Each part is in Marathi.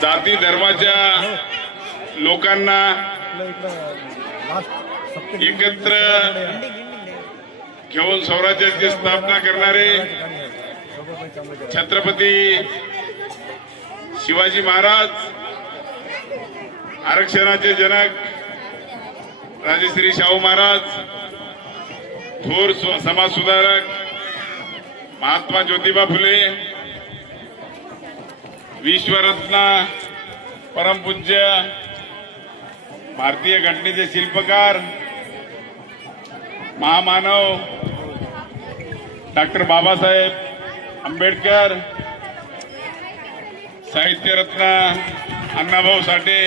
जाती धर्माच्या लोकांना एकत्र घेऊन स्वराज्याची स्थापना करणारे छत्रपती शिवाजी महाराज, आरक्षणाचे जनक राजश्री शाहू महाराज, थोर समाज सुधारक महात्मा ज्योतिबा फुले, विश्वरत्न परमपूज्य भारतीय घटनेचे शिल्पकार महामानव डॉक्टर बाबासाहेब आंबेडकर, साहित्यरत्न अण्णाभाऊ साठे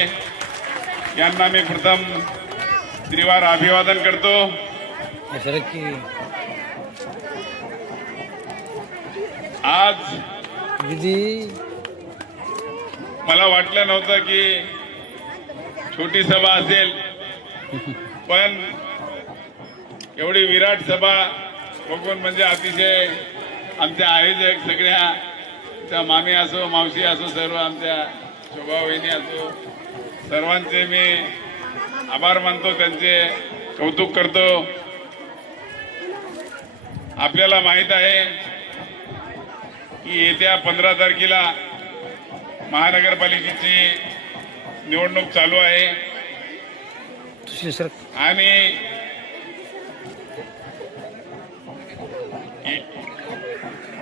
यांना मी प्रथम त्रिवार अभिवादन करतो। आज मला वाटलं नव्हतं की छोटी सभा असेल, पण एवढी विराट सभा बघून म्हणजे अतिशय आमच्या आयोजक सगळ्या त्या मामी असो, मावशी असो, सर्व आमच्या शोभा वहिनी असो, सर्वांचे मी आभार मानतो, त्यांचे कौतुक करतो। आपल्याला माहित आहे की येत्या 15 तारखेला महानगरपालिकेची निवडणूक चालू आहे आणि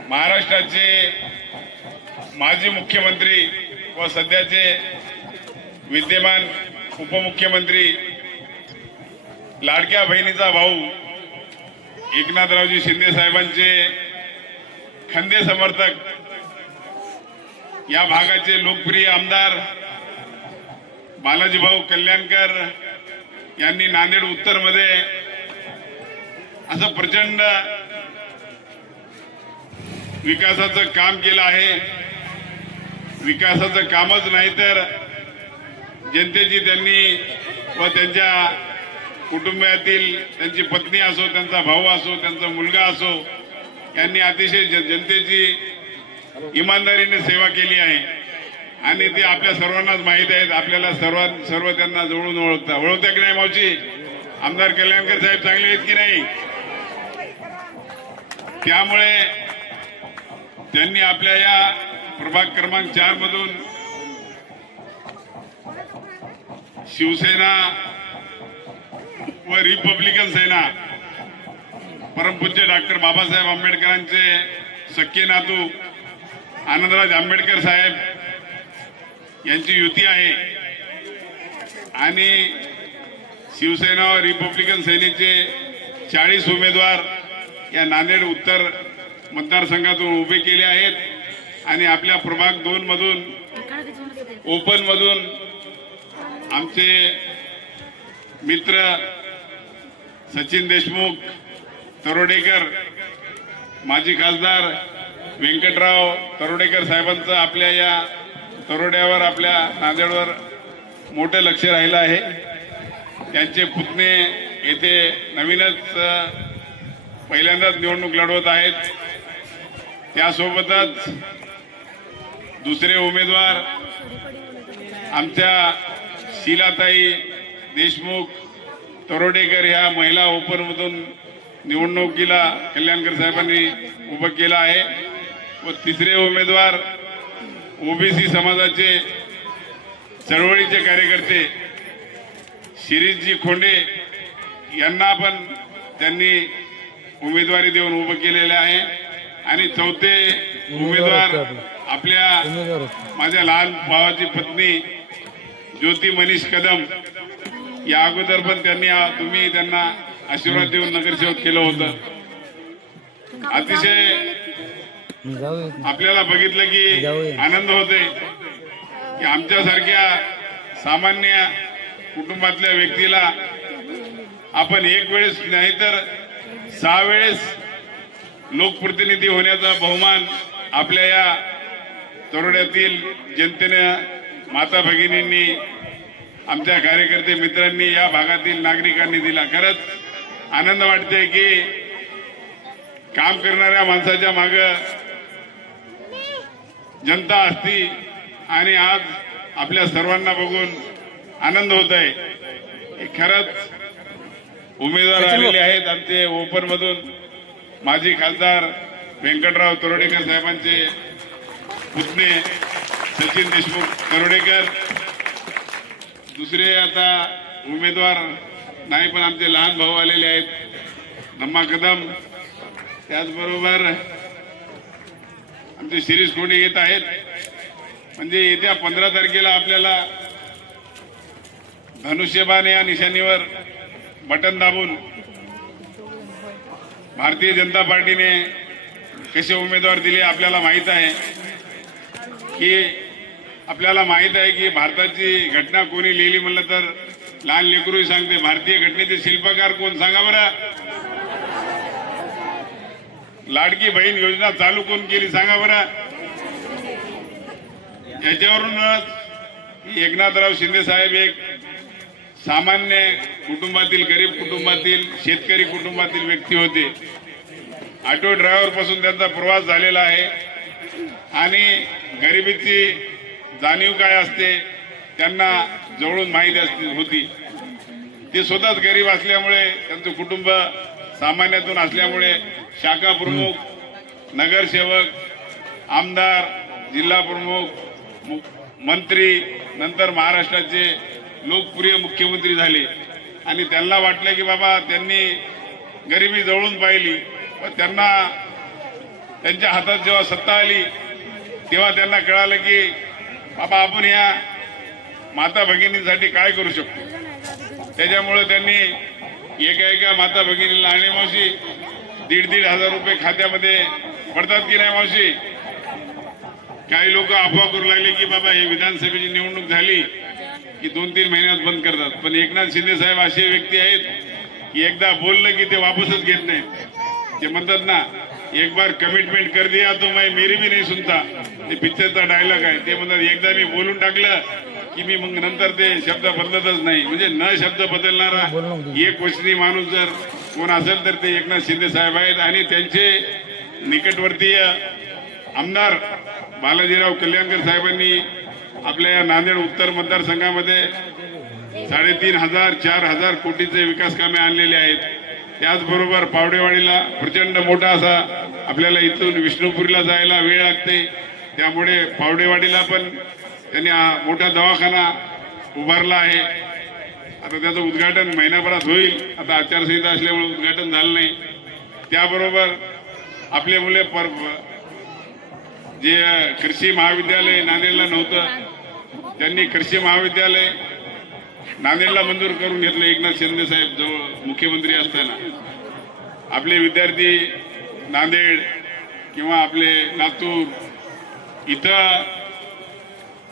महाराष्ट्राचे माजी मुख्यमंत्री व सध्याचे विद्यमान उपमुख्यमंत्री लाडक्या बहिणीचा भाऊ एकनाथरावजी शिंदे साहेबांचे खंदे समर्थक या भागाचे लोकप्रिय आमदार बालाजीभाऊ कल्याणकर यांनी नांदेड उत्तर मध्ये असं प्रचंड विकासाचं काम केलं आहे। विकासाचं कामच नाही तर जनतेची त्यांनी व त्यांच्या कुटुंबातील त्यांची पत्नी असो, त्यांचा भाऊ असो, त्यांचा मुलगा असो, यांनी अतिशय जनतेची इमानदारीने सेवा केली आहे आणि ते आपल्या सर्वांनाच माहीत आहेत। आपल्याला सर्व त्यांना जवळून ओळखता की नाही मावशी? आमदार कल्याणकर साहेब चांगले आहेत की नाही? त्यामुळे त्यांनी आपल्या या प्रभाग क्रमांक 4 मधून शिवसेना व रिपब्लिकन सेना परमपूज्य डॉक्टर बाबासाहेब आंबेडकरांचे सख्खे नातू आनंदराज आंबेडकर साहेब यांची युती आहे आणि शिवसेना व रिपब्लिकन सेनेचे 40 उमेदवार या नांदेड उत्तर मतदारसंघातून उभे केले आहेत आणि आपल्या प्रभाग 2 मधून ओपन मधून आमचे मित्र सचिन देशमुख तरोडेकर, माजी खासदार व्यंकटराव तरोडेकर साहेबांचं आपल्या या तरोड्यावर, आपल्या नांदेडवर मोठं लक्ष राहिलं आहे। त्यांचे पुतणे येथे नवीनच पहिल्यांदाच निवडणूक लढवत आहेत। त्यासोबतच दुसरे उमेदवार आमच्या शीलाताई देशमुख तरोडेकर ह्या महिला ओपनमधून निवडणुकीला कल्याणकर साहेबांनी उभं केलं आहे व तिसरे उमेदवार ओबीसी समाजाचे चळवळीचे कार्यकर्ते शिरीषजी खोंडे यांना पण त्यांनी उमेदवारी देऊन उभं केलेले आहे आणि चौथे उमेदवार आपल्या माझ्या लहान भावाची पत्नी ज्योती मनीष कदम, या अगोदर पण तुम्ही त्यांना आशीर्वाद देऊन नगरसेवक केलं होतं। अतिशय आपल्याला बघितलं की आनंद होते की आमच्यासारख्या सामान्य कुटुंबातल्या व्यक्तीला आपण एक वेळेस नाही तर 6 वेळेस लोकप्रतिनिधी होण्याचा बहुमान आपल्या या तरोड्यातील जनतेने, माता भगिनींनी, आमच्या कार्यकर्ते मित्रांनी, या भागातील नागरिकांनी दिला। खरंच आनंद वाटते की काम करणाऱ्या माणसाच्या मागे जनता असती आणि आज आपल्या सर्वांना बघून आनंद होत आहे की खरंच उमेदवार आलेले आहेत आमचे ओपन मधून माजी खासदार व्यंकटराव तरोडेकर साहेबांचे पुतणे सचिन देशमुख तरोडेकर, दुसरे आता उमेदवार नाही पण आमचे लहान भाऊ आलेले आहेत धम्मा कदम, त्याचबरोबर आमचे शिरीष कोणी येत आहेत. म्हणजे येत्या 15 तारखेला आपल्याला धनुष्यबाण या निशाणीवर बटन दाबून भारतीय जनता पार्टीने कसे उमेदवार दिले आपल्याला माहित आहे की आपल्याला माहित आहे की भारताची घटना कोणी लिहिली म्हणलं तर लहान लेकरूही सांगते. भारतीय घटनेचे शिल्पकार कोण सांगा बरं? लाडकी बहीण योजना चालू कोण केली सांगा बरं? याच्यावरूनच एकनाथराव शिंदे साहेब एक सामान्य कुटुंबातील, गरीब कुटुंबातील, शेतकरी कुटुंबातील व्यक्ती होते. ऑटो ड्रायव्हर पासून त्यांचा प्रवास झालेला आहे आणि गरिबीची जाणीव काय असते त्यांना जवळून माहिती होती. ते स्वतःच गरीब असल्यामुळे, त्यांचं कुटुंब सामान्यातून असल्यामुळे शाखा प्रमुख, नगरसेवक, आमदार, जिल्हा प्रमुख, मंत्री, नंतर महाराष्ट्राचे लोकप्रिय मुख्यमंत्री झाले. आणि त्यांना वाटलं की बाबा त्यांनी गरिबी जवळून पाहिली, पण त्यांना त्यांच्या हातात जेव्हा सत्ता आली तेव्हा त्यांना कळालं की बाबा आपण या माता भगिनींसाठी काय करू शकतो. त्याच्यामुळे त्यांनी एका माता भगिनीला आणि मावशी 1,500 रुपये खात्यामध्ये पडतात की नाही मावशी? काही लोक अफवा करू लागले की बाबा हे विधानसभेची निवडणूक झाली की 2-3 महिन्यात बंद करतात. पण एकनाथ शिंदे साहेब असे व्यक्ती आहेत की एकदा बोललं की ते वापसच घेत नाहीत. ते म्हणतात ना, एक बार कमिटमेंट कर दिया तो मैं मेरी भी नहीं सुनता, ते पिक्चरचा डायलॉग आहे. ते म्हणतात एकदा मी बोलून टाकलं की मी मग नंतर ते शब्द बदलतच नाही. म्हणजे न शब्द बदलणारा एक वचनी माणूस जर कोण असेल तर ते एकनाथ शिंदे साहेब आहेत. आणि त्यांचे निकटवर्तीय आमदार बालाजीराव कल्याणकर साहेबांनी आपल्या या नांदेड उत्तर मतदारसंघामध्ये 3,500-4,000 कोटीचे विकास कामे आणलेले आहेत. त्याचबरोबर पावडेवाडीला प्रचंड मोठा असा आपल्याला इथून विष्णुपुरीला जायला वेळ लागते, त्यामुळे पावडेवाडीला पण त्यांनी मोठा दवाखाना उभारला आहे. आता त्याचं उद्घाटन महिनाभरात होईल. आता आचारसंहिता असल्यामुळे उद्घाटन झालं नाही. त्याबरोबर आपले मुले जे कृषी महाविद्यालय नांदेडला नव्हतं, त्यांनी कृषी महाविद्यालय नांदेडला मंजूर करून घेतलं एकनाथ शिंदे साहेब जवळ मुख्यमंत्री असताना. आपले विद्यार्थी नांदेड किंवा आपले लातूर इथं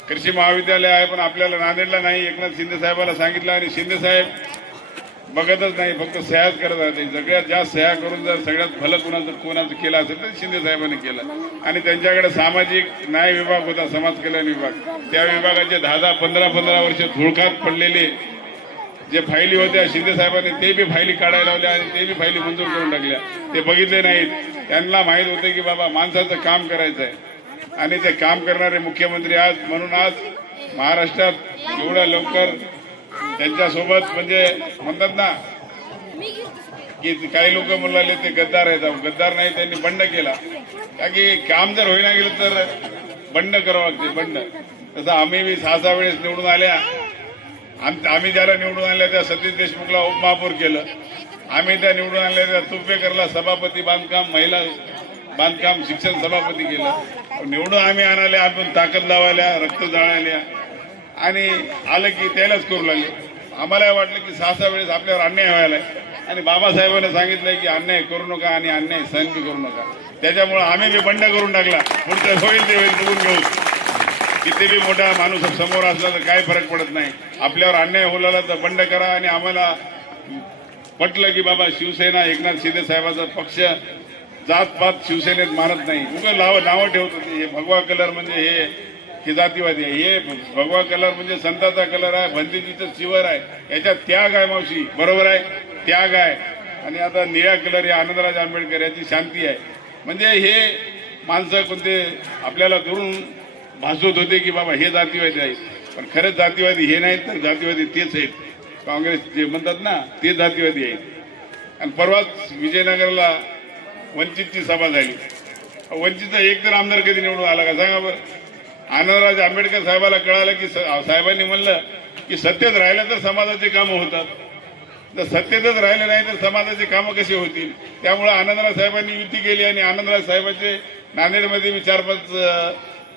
कृषी महाविद्यालय आहे, पण आपल्याला नांदेडला नाही. एकनाथ शिंदे साहेबाला सांगितलं आणि शिंदे साहेब बघतच नाही, फक्त सह्याच करत राहते. सगळ्यात जास्त सह्या करून जर सगळ्यात भलं कोणाचं केलं असेल तर शिंदे साहेबांनी केलं. आणि त्यांच्याकडे सामाजिक न्याय विभाग होता, समाज कल्याण विभाग. त्या विभागाचे 10-10, 15-15 वर्ष धुळखात पडलेले जे फायली होत्या शिंदे साहेबांनी ते बी फायली काढायला लावल्या आणि ते बी फायली मंजूर करून टाकल्या. ते बघितले नाहीत. त्यांना माहीत होते की बाबा माणसाचं काम करायचं आहे आणि ते काम करणारे मुख्यमंत्री आज. म्हणून आज महाराष्ट्रात एवढ्या लवकर त्यांच्यासोबत म्हणजे म्हणतात ना की काही लोक म्हणाले ते गद्दार आहेत. गद्दार नाही, त्यांनी बंड केला. का की काम जर होईना गेलं तर बंड करावं लागते, बंड. तसं आम्ही बी 6-6 वेळेस निवडून आल्या. आम्ही ज्याला निवडून आणल्या त्या सतीश देशमुखला उपमहापौर केलं. आम्ही त्या निवडून आणल्या त्या तुपेकरला सभापती बांधकाम, महिला बांधकाम, शिक्षण सभापती केलं. निवडून आम्ही आणाल्या, आपण ताकद लावायला, रक्त जाळायला आणि आलं की त्यालाच करू लागले. आम्हाला वाटलं की 6-6 वेळेस आपल्यावर अन्याय व्हायला आणि बाबासाहेबांनी सांगितलंय की अन्याय करू नका आणि अन्याय सहन बी करू नका. त्याच्यामुळे आम्ही बी बंड करून टाकला. पुढचं होईल ते होईल, बघून घेऊ. किती बी मोठा माणूस समोर असला तर काय फरक पडत नाही. आपल्यावर अन्याय होलाला तर बंड करा. आणि आम्हाला पटलं की बाबा शिवसेना, एकनाथ शिंदे साहेबांचा पक्ष जातपात शिवसेनेत मानत नाही. उगाच नावं ठेवत होते. हे भगवा कलर म्हणजे हे जातीवादी आहे. हे भगवा कलर म्हणजे संताचा कलर आहे, भंतीजीचं शिवर आहे. याच्यात त्याग आहे मावशी, बरोबर आहे, त्याग आहे. आणि आता निळ्या कलर हे आनंदराज आंबेडकर याची शांती आहे. म्हणजे हे माणसं कोणते आपल्याला दुरून भासवत होते की बाबा हे जातीवादी आहे. पण खरंच जातीवादी हे नाहीत तर जातीवादी तेच आहेत. काँग्रेस जे म्हणतात ना ते जातीवादी आहेत. आणि परवाच विजयनगरला वंचितची सभा झाली. वंचितचा एक तर आमदार कधी निवडून आला का सांगा बरं. आनंदराज आंबेडकर साहेबाला कळालं की साहेबांनी म्हणलं की सत्तेत राहिलं तर समाजाचे कामं होतात, तर सत्तेतच राहिले नाही तर समाजाचे कामं कसे होतील. त्यामुळे आनंदराज साहेबांनी युती केली आणि आनंदराज साहेबांचे नांदेडमध्ये मी 4-5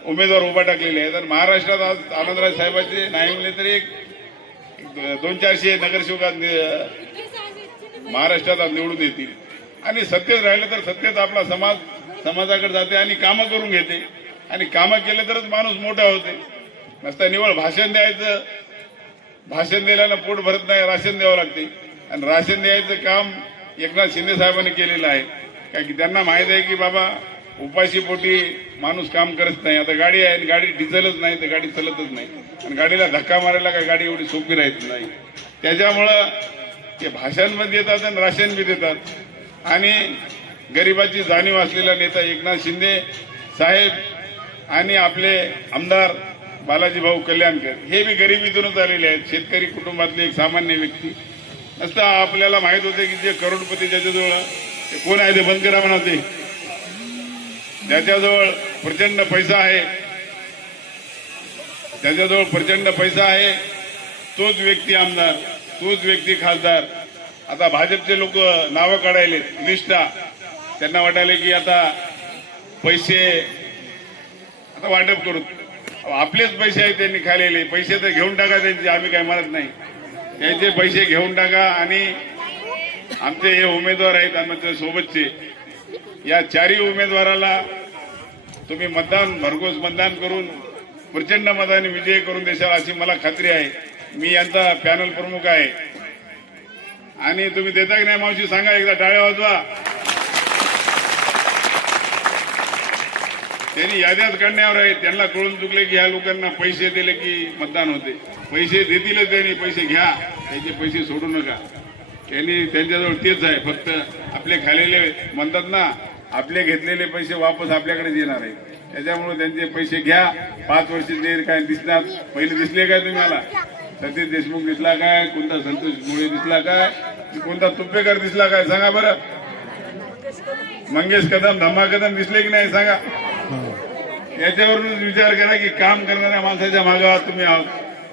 उमेदवार उभा टाकलेले आहेत. आणि महाराष्ट्रात आज आनंदराज साहेबांचे नाही म्हणले तरी एक 200-400 नगरसेवक महाराष्ट्रात आज निवडून येतील. आणि सत्तेत राहिलं तर सत्तेत आपला समाजाकडे जाते आणि कामं करून घेते. आणि कामं केले तरच माणूस मोठा होते. नसता निवळ भाषण द्यायचं, भाषण दिल्यानं पोट भरत नाही, राशन द्यावं लागते. आणि राशन द्यायचं काम एकनाथ शिंदे साहेबांनी केलेलं आहे. कारण की त्यांना माहित आहे की बाबा उपाशी पोटी माणूस काम करत नाही. आता गाडी आहे आणि गाडी डिझेलच नाही तर गाडी चालतच नाही. आणि गाडीला धक्का मारायला काय गाडी एवढी सोपी राहत नाही. त्याच्यामुळं ते भाषण पण देतात आणि राशन बी देतात. आणि गरिबाची जाणीव असलेला नेता एकनाथ शिंदे साहेब आणि आपले आमदार बालाजी भाऊ कल्याणकर हे बी गरिबीतूनच आलेले आहेत. शेतकरी कुटुंबातले एक सामान्य व्यक्ती. नसता आपल्याला माहित होते की जे करोडपती ज्याच्याजवळ ते कोण आहे ते बंद करा म्हणते, ज्याच्याजवळ प्रचंड पैसा आहे, ज्याच्याजवळ प्रचंड पैसा आहे तोच व्यक्ती आमदार, तोच व्यक्ती खासदार. आता भाजपचे लोक नावं काढायले निष्ठा, त्यांना वाटायले की आता पैसे आता वाटप करू. आपलेच पैसे आहेत त्यांनी खाल्लेले. पैसे तर घेऊन टाका त्यांचे, आम्ही काय म्हणत नाही. त्यांचे पैसे घेऊन टाका. आणि आमचे हे उमेदवार आहेत आमच्या सोबतचे, या 4ही उमेदवाराला तुम्ही भरघोस मतदान करून प्रचंड मताने विजय करून देशाल अशी मला खात्री आहे. मी यांचा पॅनल प्रमुख आहे. आणि तुम्ही देता की नाही मावशी सांगा, एकदा टाळ्या वाजवा. त्यांनी याद्याच काढण्यावर आहे. त्यांना कळून चुकले की ह्या लोकांना पैसे दिले की मतदान होते. पैसे देतीलच त्यांनी, पैसे घ्या, त्याचे पैसे सोडू नका. त्यांनी त्यांच्याजवळ तेच आहे. फक्त आपले खाल्लेले म्हणतात ना, आपले घेतलेले पैसे वापस आपल्याकडेच येणार आहे. त्याच्यामुळे त्यांचे पैसे घ्या. 5 वर्ष देर काय दिसणार. पहिले दिसले काय तुम्हाला? सतीश देशमुख दिसला काय? कोणता संतोष मुळे दिसला काय? कोणता तुप्पेकर दिसला काय? सांगा बरं. मंगेश कदम, धम्मा कदम दिसले की नाही सांगा. याच्यावरूनच विचार करा की काम करणाऱ्या माणसाच्या मागे आहात तुम्ही आहात.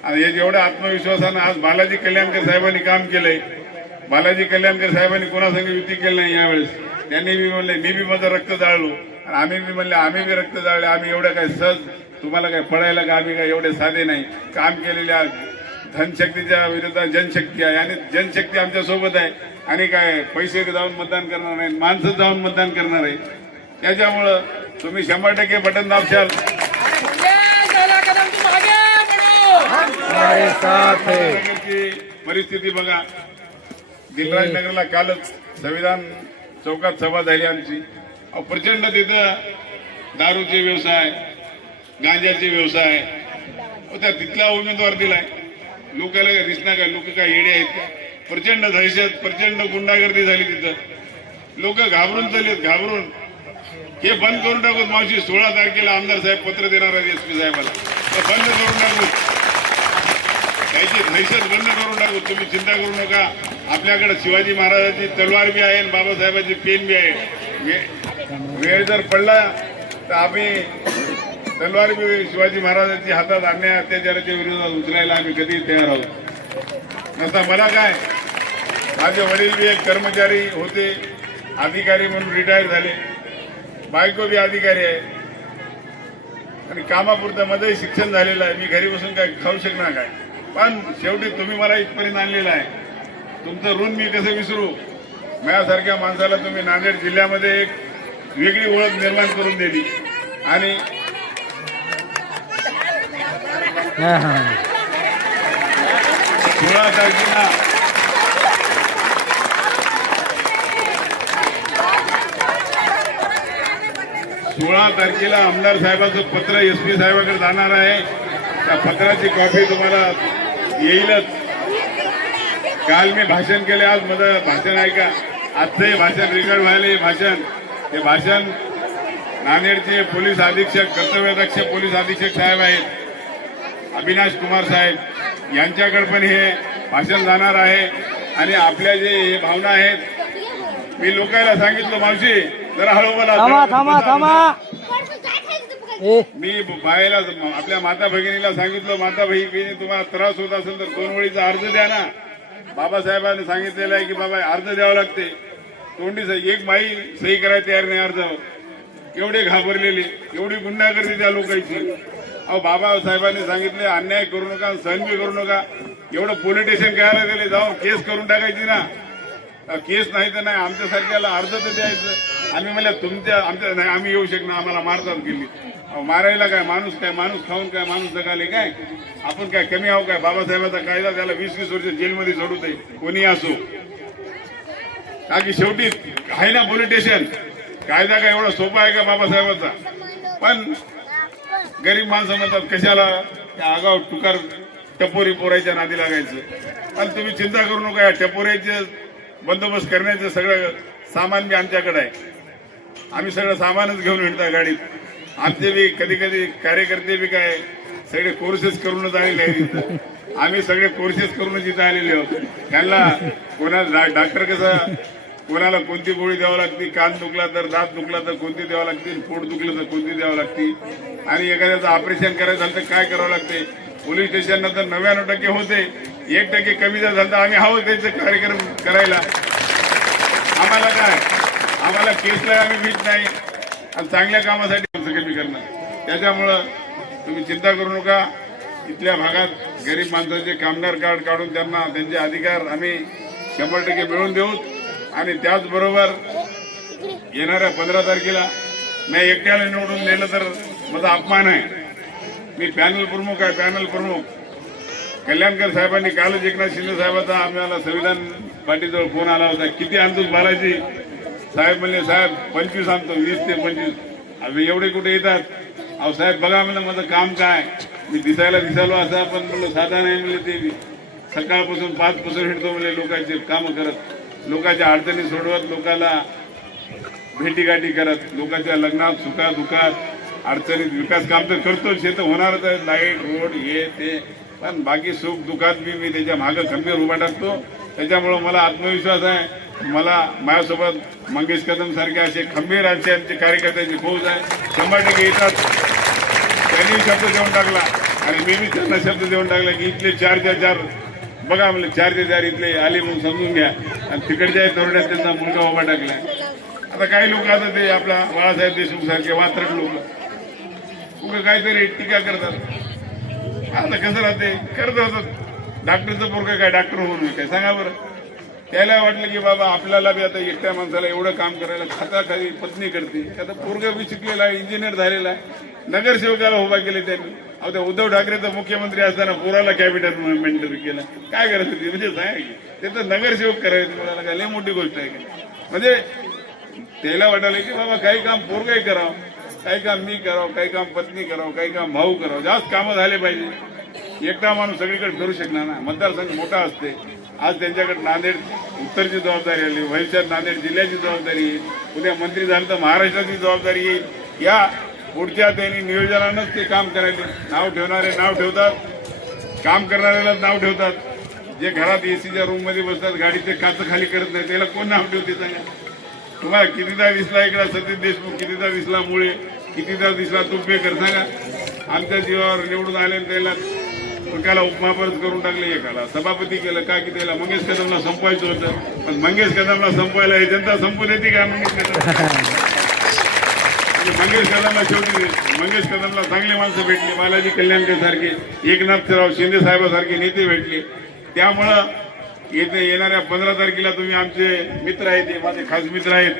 आणि एवढ्या आत्मविश्वासानं आज बालाजी कल्याणकर साहेबांनी काम केलंय. बालाजी कल्याणकर साहेबांनी कोणासंग युती केली नाही यावेळेस. त्यांनी बी म्हणले मी बी माझं रक्त जाळलो, आणि आम्ही बी म्हणले आम्ही बी रक्त जाळले. आम्ही एवढं काय सहज तुम्हाला काय पडायला का आम्ही काय एवढे साधे नाही. काम केलेल्या धनशक्तीच्या विरुद्ध जनशक्ती आहे आणि जनशक्ती आमच्या सोबत आहे. आणि काय पैसे जाऊन मतदान करणार नाही, माणसं जाऊन मतदान करणार आहे. त्याच्यामुळं तुम्ही 100% बटन दाबशाल. परिस्थिती बघा. दिलराज नगरला कालच संविधान चौकात सभा झाली आमची. प्रचंड तिथं दारूचे व्यवसाय, गांजाचे व्यवसाय, त्या तिथला उमेदवार दिलाय. लोकांना काय दिसणार काय? लोक काय येडे आहेत का? प्रचंड दहशत, प्रचंड गुंडागर्दी झाली तिथं. लोक घाबरून चाललेत, घाबरून. हे बंद करून टाकू मावशी. 16 तारखेला आमदार साहेब पत्र देणार आहेत SP साहेबाला. तर बंद करून टाकू, त्याची दहशत बंद करून टाकू. तुम्ही चिंता करू नका. आपल्याकडे शिवाजी महाराजांची तलवार बी आहे आणि बाबासाहेबांची पेन बी आहे. वेळ जर पडला तर आम्ही तलवार बी शिवाजी महाराजांची हातात अन्याय अत्याचाराच्या विरोधात उचलायला आम्ही कधी तयार आहोत. नसता मला काय, माझे वडील बी एक कर्मचारी होते, अधिकारी म्हणून रिटायर झाले. बायको बी अधिकारी आहे आणि कामापुरतं माझंही शिक्षण झालेलं आहे. मी घरी बसून काय खाऊ शकणार काय? पण शेवटी तुम्ही मला इथपर्यंत आणलेलं आहे. तुमचं ऋण मी कसं विसरू? माझ्यासारख्या माणसाला तुम्ही नांदेड जिल्ह्यामध्ये एक वेगळी ओळख निर्माण करून दिली. आणि 16 तारखेला 16 तारखेला आमदार साहेबांचं पत्र SP साहेबांकडे जाणार आहे. त्या पत्राची कॉपी तुम्हाला येईलच. काल मी भाषण केले, आज माझं भाषण ऐका. आजचं हे भाषण रेकॉर्ड व्हायला हे भाषण नांदेडचे पोलीस अधीक्षक, कर्तव्यदक्ष पोलीस अधीक्षक साहेब आहेत. अविनाश कुमार साहेब यांच्याकडे पण हे भाषण जाणार आहे. आणि आपल्या जे हे भावना आहेत मी लोकांना सांगितलं, मावशी जरा हळू बोला. मी बायला आपल्या माता भगिनीला सांगितलं, माता भगिनी तुम्हाला त्रास होत असेल तर 2 वेळीचा अर्ज द्या ना. बाबासाहेबांनी सांगितलेलं आहे की बाबा अर्ज द्यावा लागते. तोंडी सही, एक बाई सही करायला तयार नाही अर्जावर. एवढे घाबरलेले, एवढी गुंडागर्दी त्या लोकांची. अहो बाबासाहेबांनी सांगितले अन्याय करू नका, सहन बी करू नका. एवढं पोलीस स्टेशन घ्यायला गेले, जाऊन केस करून टाकायची ना. केस नाही तर नाही, आमच्यासारख्याला अर्ज तर द्यायचं. आम्ही म्हणलं तुमच्या आमच्या नाही, आम्ही येऊ शकणार, आम्हाला मारतात गेली. मारायला काय माणूस खाऊन काय माणूस जगाले काय? आपण काय कमी आहो काय? बाबासाहेबांचा कायदा त्याला 20-20 वर्ष जेलमध्ये सोडू दे, कोणी असो. का की शेवटी आहे ना पोलीस स्टेशन. कायदा काय एवढा सोपा आहे का बाबासाहेबांचा? पण गरीब माणसं म्हणतात कशाला आगाव टुकार टपोरी पोरायच्या नादी लागायचं. पण तुम्ही चिंता करू नका, या टपोऱ्याचे बंदोबस्त करण्याचं सगळं सामान बी आमच्याकडे आहे. आम्ही सगळं सामानच घेऊन हिंडता गाडीत. आमचे बी कधी कधी कार्यकर्ते बी काय सगळे कोर्सेस करूनच आलेले आहेत. आम्ही सगळे कोर्सेस करूनच इथं आलेले आहोत. त्यांना कोणाला डॉक्टर कसं कोणाला कोणती गोळी द्यावं लागते, कान दुखला तर दात दुखला तर कोणती द्यावं लागते, पोट दुखलं तर कोणती द्यावं लागते, आणि एखाद्याचं ऑपरेशन करायचं झालं तर काय करावं लागते. पोलीस स्टेशन नंतर 99% होते, 1% कमी जर झालं तर आम्ही हवं त्याचे कार्यक्रम करायला. आम्हाला काय, आम्हाला केसला आम्ही भीत नाही आणि चांगल्या कामासाठी कमी करणार. त्याच्यामुळं तुम्ही चिंता करू नका. इथल्या भागात गरीब माणसाचे कामगार कार्ड काढून त्यांना त्यांचे अधिकार आम्ही 100% मिळवून देऊ. आणि त्याचबरोबर येणाऱ्या 15 तारखेला मी एकट्याला निवडून नेलं तर माझा अपमान आहे. मी पॅनल प्रमुख आहे. पॅनल प्रमुख कल्याणकर साहेबांनी कालच एकनाथ शिंदे साहेबांचा आम्हाला संविधान पार्टीजवळ फोन आला होता. किती आणतोस बालाजी? साहेब म्हणले साहेब 25 आणतो, 20 ते 25. अरे एवढे कुठे येतात? अहो साहेब बघा म्हणलं माझं काम काय. मी दिसालो असं पण म्हणलं साधा नाही म्हणले. ते सकाळपासून 5 पासून हिंडतो म्हणले लोकांचे कामं करत, लोकांच्या अडचणी सोडवत, लोकांना भेटीगाठी करत, लोकांच्या लग्नात सुखात दुखात अडचणीत विकास काम तर करतोच. हे तर होणारच आहे, लाईट रोड हे ते. पण बाकी सुख दुखात मी त्याच्या मागं खंबीर उभा टाकतो. त्याच्यामुळं मला आत्मविश्वास आहे. मला माझ्यासोबत मंगेश कदम सारखे असे खंबीर असे आमचे कार्यकर्त्यांची फौज आहे. 100% येतात. त्यांनी शब्द देऊन टाकला आणि मी त्यांना शब्द देऊन टाकला की इथले 4 बघा म्हणले 4 इथले आले म्हणून समजून घ्या. आणि तिकडच्या तोरड्यात त्यांचा मुलगा उभा टाकला. आता काही लोक आता ते आपला बाळासाहेब देशमुख सारखे वात्रट लोक उगा काहीतरी टीका करतात. आता कसं राहते करत होतात. डॉक्टरचं पोरगं काय डॉक्टर होऊन काय सांगा बरं. त्याला वाटलं की बाबा आपल्याला बी आता एकट्या माणसाला एवढं काम करायला खाताखाली पत्नी करते. आता पोरगा बी शिकलेला आहे, इंजिनियर झालेला आहे, नगरसेवकाला उभा केले त्यांनी. अहो त्या उद्धव ठाकरेचा मुख्यमंत्री असताना पोराला कॅबिनेट मेंबर केलं. काय करायचं ते म्हणजे सांग ते तर नगरसेवक करायचं मुलाला काय लय मोठी गोष्ट आहे का? म्हणजे त्याला वाटायला की बाबा काही काम पोरगाही करावं, काही काम मी करावं, काही काम पत्नी करावं, काही काम भाऊ करावं. जास्त कामं झाले पाहिजे. एकटा माणूस सगळीकडे करू शकणार ना. मतदारसंघ मोठा असते. आज त्यांच्याकडे नांदेड उत्तरची जबाबदारी आली, भविष्यात नांदेड जिल्ह्याची जबाबदारी येईल, उद्या मंत्री झालं तर महाराष्ट्राची जबाबदारी येईल. या पुढच्या त्यांनी नियोजनानंच ते काम करायचे. नाव ठेवणारे नाव ठेवतात, काम करणाऱ्याला नाव ठेवतात. जे घरात एसीच्या रूम मध्ये बसतात, गाडीचे काच खाली करत नाही, त्याला कोण नाव ठेवते सांगा. तुम्हाला कितीदा दिसला इकडा सतीश देशमुख, कितीदा दिसला मुळे, कितीदा दिसला तुपेकर सांगा. आमच्या जीवावर निवडून आले त्याला एकाला उपमापरच करून टाकले, एकाला सभापती केलं. का की त्याला मंगेश कदमला संपवायचं होतं. पण मंगेश कदमला संपवायला हे जनता संपून येते का? मंगेश कदमला शेवटी मंगेश कदमला चांगले माणसं भेटले, बालाजी कल्याणकर सारखे, एकनाथराव शिंदे साहेबासारखे नेते भेटले. त्यामुळं येणाऱ्या 15 तारखेला तुम्ही आमचे मित्र आहेत, माझे खास मित्र आहेत.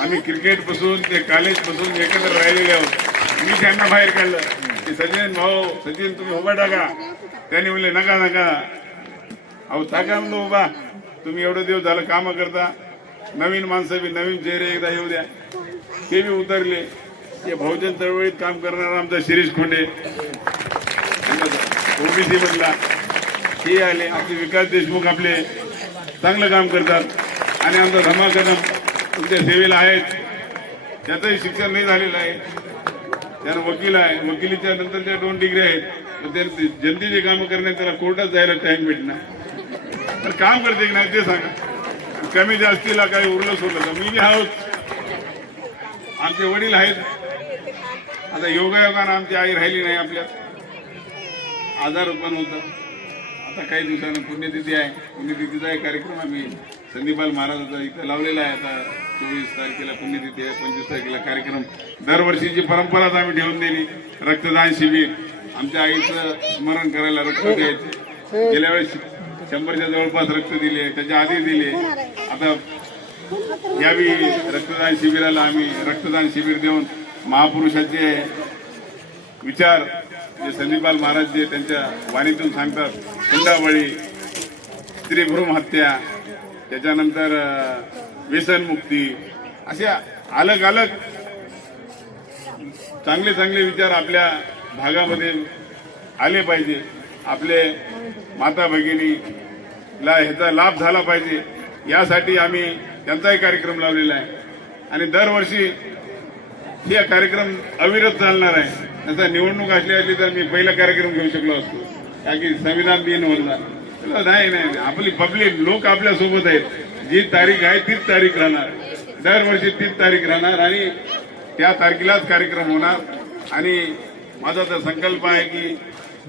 आम्ही क्रिकेट पासून ते कॉलेज पासून एकत्र राहिलेले आहोत. मी त्यांना बाहेर काढलं की सचिन भाऊ, सचिन तुम्ही उभा टाका. त्यांनी म्हणले नका नका. अहो टाका म्हणलो उभा. तुम्ही एवढं दिवस झालं कामं करता, नवीन माणसं बी नवीन चेहरे एकदा येऊ द्या. ते बी उतरले. ते बहुजन चळवळीत काम करणारा आमचा शिरीष खोंडे ओबीसी मधला हे आले. आमचे विकास देशमुख आपले चांगलं काम करतात. आणि आमचा धमा कदम तुमच्या सेवेला आहेत. त्याचंही शिक्षण नाही झालेलं आहे. त्यानं वकील आहे. वकिलीच्या नंतरच्या 2 डिग्री आहेत. जनतेची कामं करण्यात त्याला कोर्टात जायला टाइम भेटणार तर काम करते की नाही ते सांगा. कमी जास्तीला काही उरलं सोडलं तर मी बी आहोत, आमचे वडील आहेत. आता योगायोगानं आमची आई राहिली नाही, आपल्यात आजार पण होता. आता काही दिवसानं पुण्यतिथी आहे, पुण्यतिथीचा एक कार्यक्रम आम्ही संदीपाल महाराजांचा इथं लावलेला आहे. आता 24 तारखेला पुण्यतिथी आहे, 25 तारखेला कार्यक्रम. दरवर्षीची परंपराच आम्ही ठेवून दिली. रक्तदान शिबिर, आमच्या आईचं स्मरण करायला रक्त द्यायचे. गेल्या वेळेस 100च्या जवळपास रक्त दिले, त्याच्या आधी दिले. आता यावेळी रक्तदान शिबिराला आम्ही रक्तदान शिबिर देऊन महापुरुषाचे विचार जे संदीपाल महाराज जे त्यांच्या वाणीतून सांगतात, हुंडाबळी, स्त्रीभ्रूण हत्या, त्याच्यानंतर व्यसनमुक्ती, अशा अलग अलग चांगले चांगले विचार आपल्या भागामध्ये आले पाहिजे. आपले माता भगिनीला ह्याचा लाभ झाला पाहिजे, यासाठी आम्ही त्यांचाही कार्यक्रम लावलेला आहे. आणि दरवर्षी हे कार्यक्रम अविरत चालणार आहे. त्याचा निवडणूक असली तर मी पहिला कार्यक्रम घेऊ शकलो असतो, कारण की संविधान दिन होणार नाही. आपली पब्लिक लोक आपल्या सोबत आहेत. जी तारीख आहे तीच तारीख राहणार, दरवर्षी तीच तारीख राहणार आणि त्या तारखेलाच कार्यक्रम होणार. आणि माझा तर संकल्प आहे की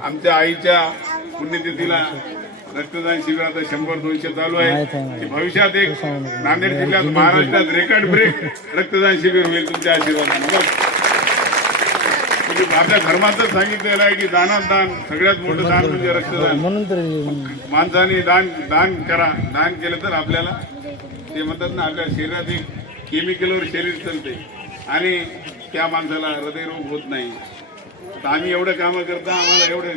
आमच्या आईच्या पुण्यतिथीला रक्तदान शिबिर आता 100-200 चालू आहे, की भविष्यात एक नांदेड जिल्ह्यात महाराष्ट्रात रेकॉर्ड ब्रेक रक्तदान शिबिर होईल तुमच्या आशीर्वादाने. आपल्या धर्मातच सांगितलेलं आहे की दानात दान, सगळ्यात मोठं दान म्हणजे रक्तदान. माणसाने दान करा, दान केलं तर आपल्याला ते म्हणतात ना, आपल्या शरीरात एक केमिकलवर शरीर चालते आणि त्या माणसाला हृदयरोग होत नाही. तर आम्ही एवढं कामं करता, आम्हाला एवढे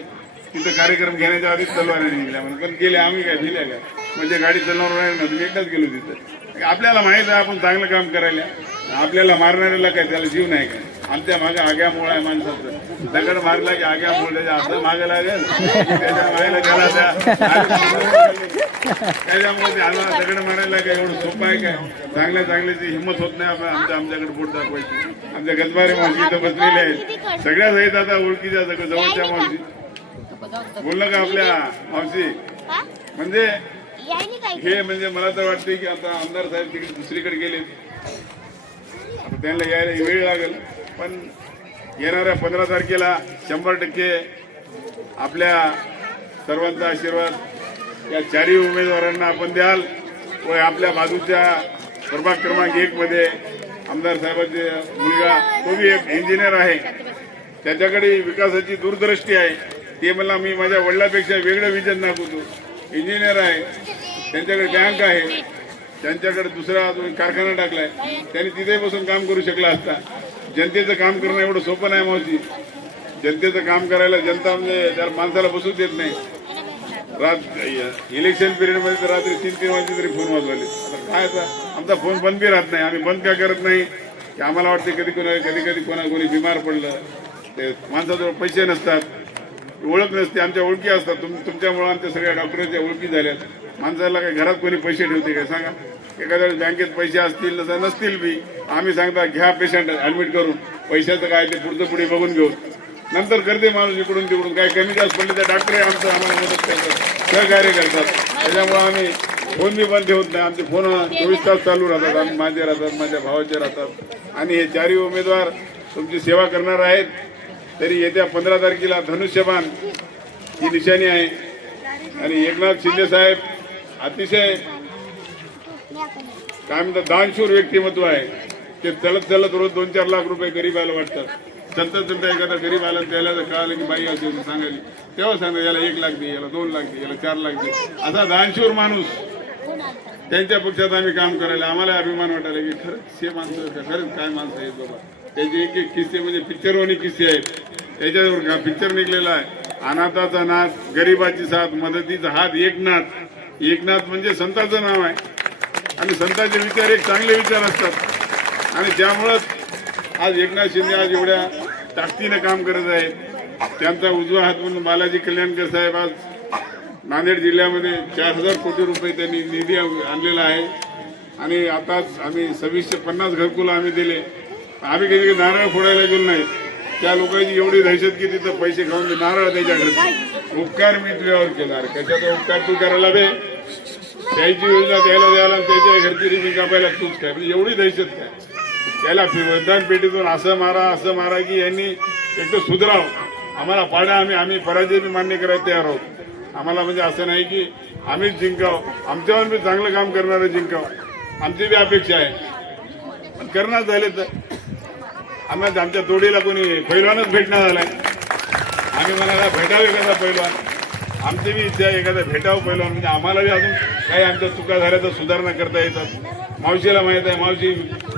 तिथं कार्यक्रम घेण्याच्या आधीच तलवार निघल्या म्हणून, पण गेले आम्ही काय दिल्या काय, म्हणजे गाडी चालणार नाही ना, तुम्ही एकदाच गेलो तिथं. आपल्याला माहित आहे आपण चांगलं काम करायला, आपल्याला मारणाऱ्याला काय त्याला जीव नाही काय. आमच्या मागे आग्यामुळे आहे माणसाचं, दगड मारला की आग्यामुळे त्याच्या असं मागे लागेल, त्याच्या मागेला त्याला त्याच्यामुळे ते आम्हाला दगड मारायला काय एवढं सोपं आहे काय. चांगल्या चांगल्याची हिंमत होत नाही आमच्याकडे बोट दाखवायची. आमच्या गजबारे मावशी इथं बसलेले आहेत, सगळ्याच आहेत आता ओळखीच्या जवळच्या मावशी. बोललं का आपल्या मावशी, म्हणजे हे म्हणजे मला तर वाटते की आता आमदार साहेब तिकडे दुसरीकडे गेले, आता त्यांना यायला वेळ लागेल. पण येणाऱ्या 15 तारखेला 100% आपल्या सर्वांचा आशीर्वाद या चारही उमेदवारांना आपण द्याल. व आपल्या बाजूच्या प्रभाग क्रमांक 1 मध्ये आमदार साहेबांचे मुलगा, तो बी एक इंजिनियर आहे, त्याच्याकडे विकासाची दूरदृष्टी आहे. ते मला मी माझ्या वडिलांपेक्षा वेगळं विजन दाखवतो. इंजिनियर आहे, त्यांच्याकडे बँक आहे, त्यांच्याकडे दुसरा कारखाना टाकलाय, त्यांनी तिथे बसून काम करू शकला असता. जनतेचं काम करणं एवढं सोपं नाही मावशी. जनतेचं काम करायला जनता म्हणजे त्या माणसाला बसूच देत नाही. इलेक्शन पिरियडमध्ये तर रात्री 3-3 वाजता तरी फोन वाजवले. आता काय आमचा फोन बंद बी राहत नाही. आम्ही बंद काय करत नाही की आम्हाला वाटते कधी कधी कोणी बिमार पडलं, ते माणसाजवळ पैसे नसतात, ओळख नसते. आमच्या ओळखी असतात. तुमच्यामुळे आमच्या सगळ्या डॉक्टरांच्या ओळखी झाल्यात. माणसाला काय घरात कोणी पैसे ठेवते काय सांगा. एखाद्या वेळेस बँकेत पैसे असतील नसतील बी, आम्ही सांगता घ्या पेशंट ऍडमिट करून, पैशाचं काय ते पुढचं पुढे बघून घेऊ, नंतर करते माणूस इकडून तिकडून. काय कमी जास्त पडले तर डॉक्टर आमचं आम्हाला मदत करतात, सहकार्य करतात. त्याच्यामुळे आम्ही फोन बी बंद ठेवत नाही. आमचे फोन 24 तास चालू राहतात. आम्ही माझे राहतात, माझ्या भावाचे राहतात. आणि हे चारही उमेदवार तुमची सेवा करणार आहेत. तरी येत्या 15 तारखेला धनुष्यबाण ही निशाणी आहे. आणि एकनाथ शिंदे साहेब अतिशय काय म्हणतात दानशूर व्यक्तिमत्व आहे. ते चलत रोज 2-4 लाख रुपये गरीबाला वाटतात. चलता एखादा गरीब आला त्याला कळालं की बाई असेल सांगायची, तेव्हा सांगा याला 1 लाख दे, याला 2 लाख दे, याला 4 लाख दे. असा दानशूर माणूस त्यांच्या पक्षात आम्ही काम करायला आम्हाला अभिमान वाटायला की खरंच हे माणसं खरंच काय माणसं आहेत बाबा. त्याचे एक किस्से म्हणजे पिक्चरवाणी किस्से आहेत. त्याच्यावर पिक्चर निघलेला आहे, अनाथाचा नाथ, गरीबाची साथ, मदतीचा हात, एकनाथ. एकनाथ म्हणजे संताचं नाव आहे. आणि संतांचे विचार एक चांगले विचार असतात. आणि त्यामुळंच आज एकनाथ शिंदे आज एवढ्या ताकदीने काम करत आहेत. त्यांचा उजवा हात म्हणून बालाजी कल्याणकर साहेब आज नांदेड जिल्ह्यामध्ये 4000 कोटी रुपये त्यांनी निधी आणलेला आहे. आणि आताच आम्ही 2650 घरकुलं आम्ही दिले. आम्ही कधी नारळ फोडायला गेलो नाही. त्या लोकांची एवढी दहशत की तिथं पैसे खाऊन नारळ त्याच्याकडे उपकार मी तुझ्यावर केला. कशाचा उपकार तू करायला बे? त्याची योजना द्यायला त्याच्या घरची रिझन कापायला तूच काय? म्हणजे एवढी दहशत काय? त्याला मतदान पेटीतून असं मारा की यांनी एक तर सुधराव, आम्हाला पाडा, आम्ही पराजय मान्य करायला तयार आहोत. आम्हाला म्हणजे असं नाही की आम्हीच जिंकाव, आमच्यावर मी चांगलं काम करणारं जिंकाव, आमची बी अपेक्षा आहे. पण करणार झाले तर आमच्या तोडीला कोणी पैलवानच भेटणार झालाय. आम्ही म्हणाला भेटावे एखादा पैलवान, आमची बी इच्छा आहे एखादा भेटावं पैलवान, म्हणजे आम्हाला बी अजून काही आमच्या चुका झाल्या तर सुधारणा करता येतात. मावशीला माहित आहे, मावशी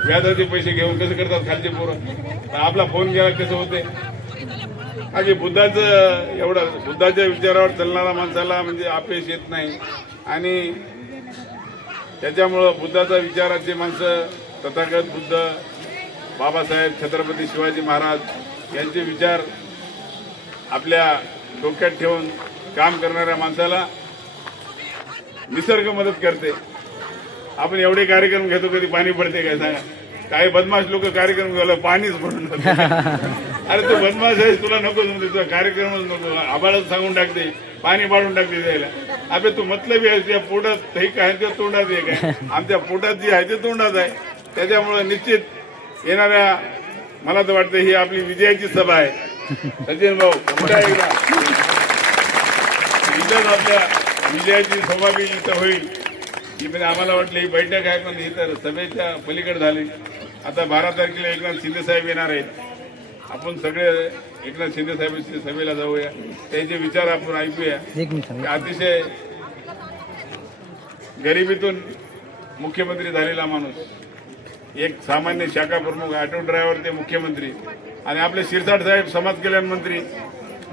व्याजाचे पैसे घेऊन कसं करतात खालचे पोरं. आपला फोन गेला कसं होते. आणि बुद्धाच्या विचारावर चालणारा माणसाला म्हणजे अपयश येत नाही. आणि त्याच्यामुळं बुद्धाच्या विचाराचे माणसं, तथागत बुद्ध, बाबासाहेब, छत्रपती शिवाजी महाराज यांचे विचार आपल्या डोक्यात ठेवून काम करणाऱ्या माणसाला निसर्ग मदत करते. आपण एवढे कार्यक्रम घेतो, कधी पाणी पडते काय सांगा? काही बदमाश लोक कार्यक्रम घ्यायला पाणीच पडून अरे तू बदमाश आहे, तुला नको म्हणते, तुझा कार्यक्रमच नको, आबाळच सांगून टाकते, पाणी पाडून टाकते द्यायला. अबे तू मतलबी आहे, तुझ्या पोटात हे काय ते तोंडात एक आहे, आमच्या पोटात जे आहे ते तोंडात आहे. त्याच्यामुळे निश्चित येणाऱ्या, मला तर वाटतं ही आपली विजयाची सभा आहे. सचिन भाऊ पुन्हा एकदा इथंच आपल्या विजयाची सभा बी इथं होईल. ही म्हणजे आम्हाला वाटलं ही बैठक आहे, पण ही तर सभेच्या पलीकडे झाली. आता 12 तारखेला एकनाथ शिंदे साहेब येणार आहेत. आपण सगळे एकनाथ शिंदे साहेबांच्या सभेला जाऊया, त्यांचे विचार आपण ऐकूया. अतिशय गरिबीतून मुख्यमंत्री झालेला माणूस, एक सामान्य शाखा प्रमुख, ऑटो ड्रायव्हर ते मुख्यमंत्री, आणि आपले शिरसाट साहेब समाज कल्याण मंत्री.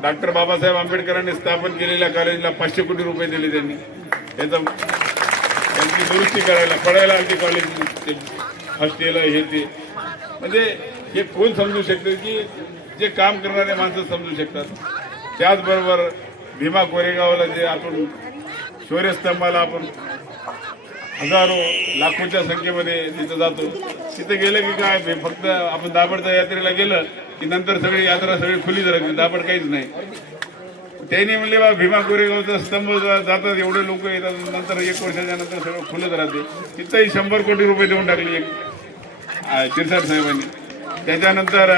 डॉक्टर बाबासाहेब आंबेडकरांनी स्थापन केलेल्या कॉलेजला 500 कोटी रुपये दिले त्यांनी. त्यांची दुरुस्ती करायला, पडायला आली कॉलेज, हॉस्टेल हे ते. म्हणजे हे कोण समजू शकते की जे काम करणारे माणसं समजू शकतात. त्याचबरोबर भीमा कोरेगावला जे आपण शौर्यस्तंभाला आपण हजारो लाखोच्या संख्येमध्ये तिथं जातो, तिथे गेलं की काय फक्त आपण दाभडच्या यात्रेला गेलं की नंतर सगळी यात्रा सगळी खुलीच राहते, दाभड काहीच नाही. त्यांनी म्हणले बा भीमा कोरेगावचा स्तंभ जातात, एवढे लोक येतात, नंतर 1 वर्षाच्या नंतर सगळं खुलत राहते. तिथंही 100 कोटी रुपये देऊन टाकले शिरसाट साहेबांनी. त्याच्यानंतर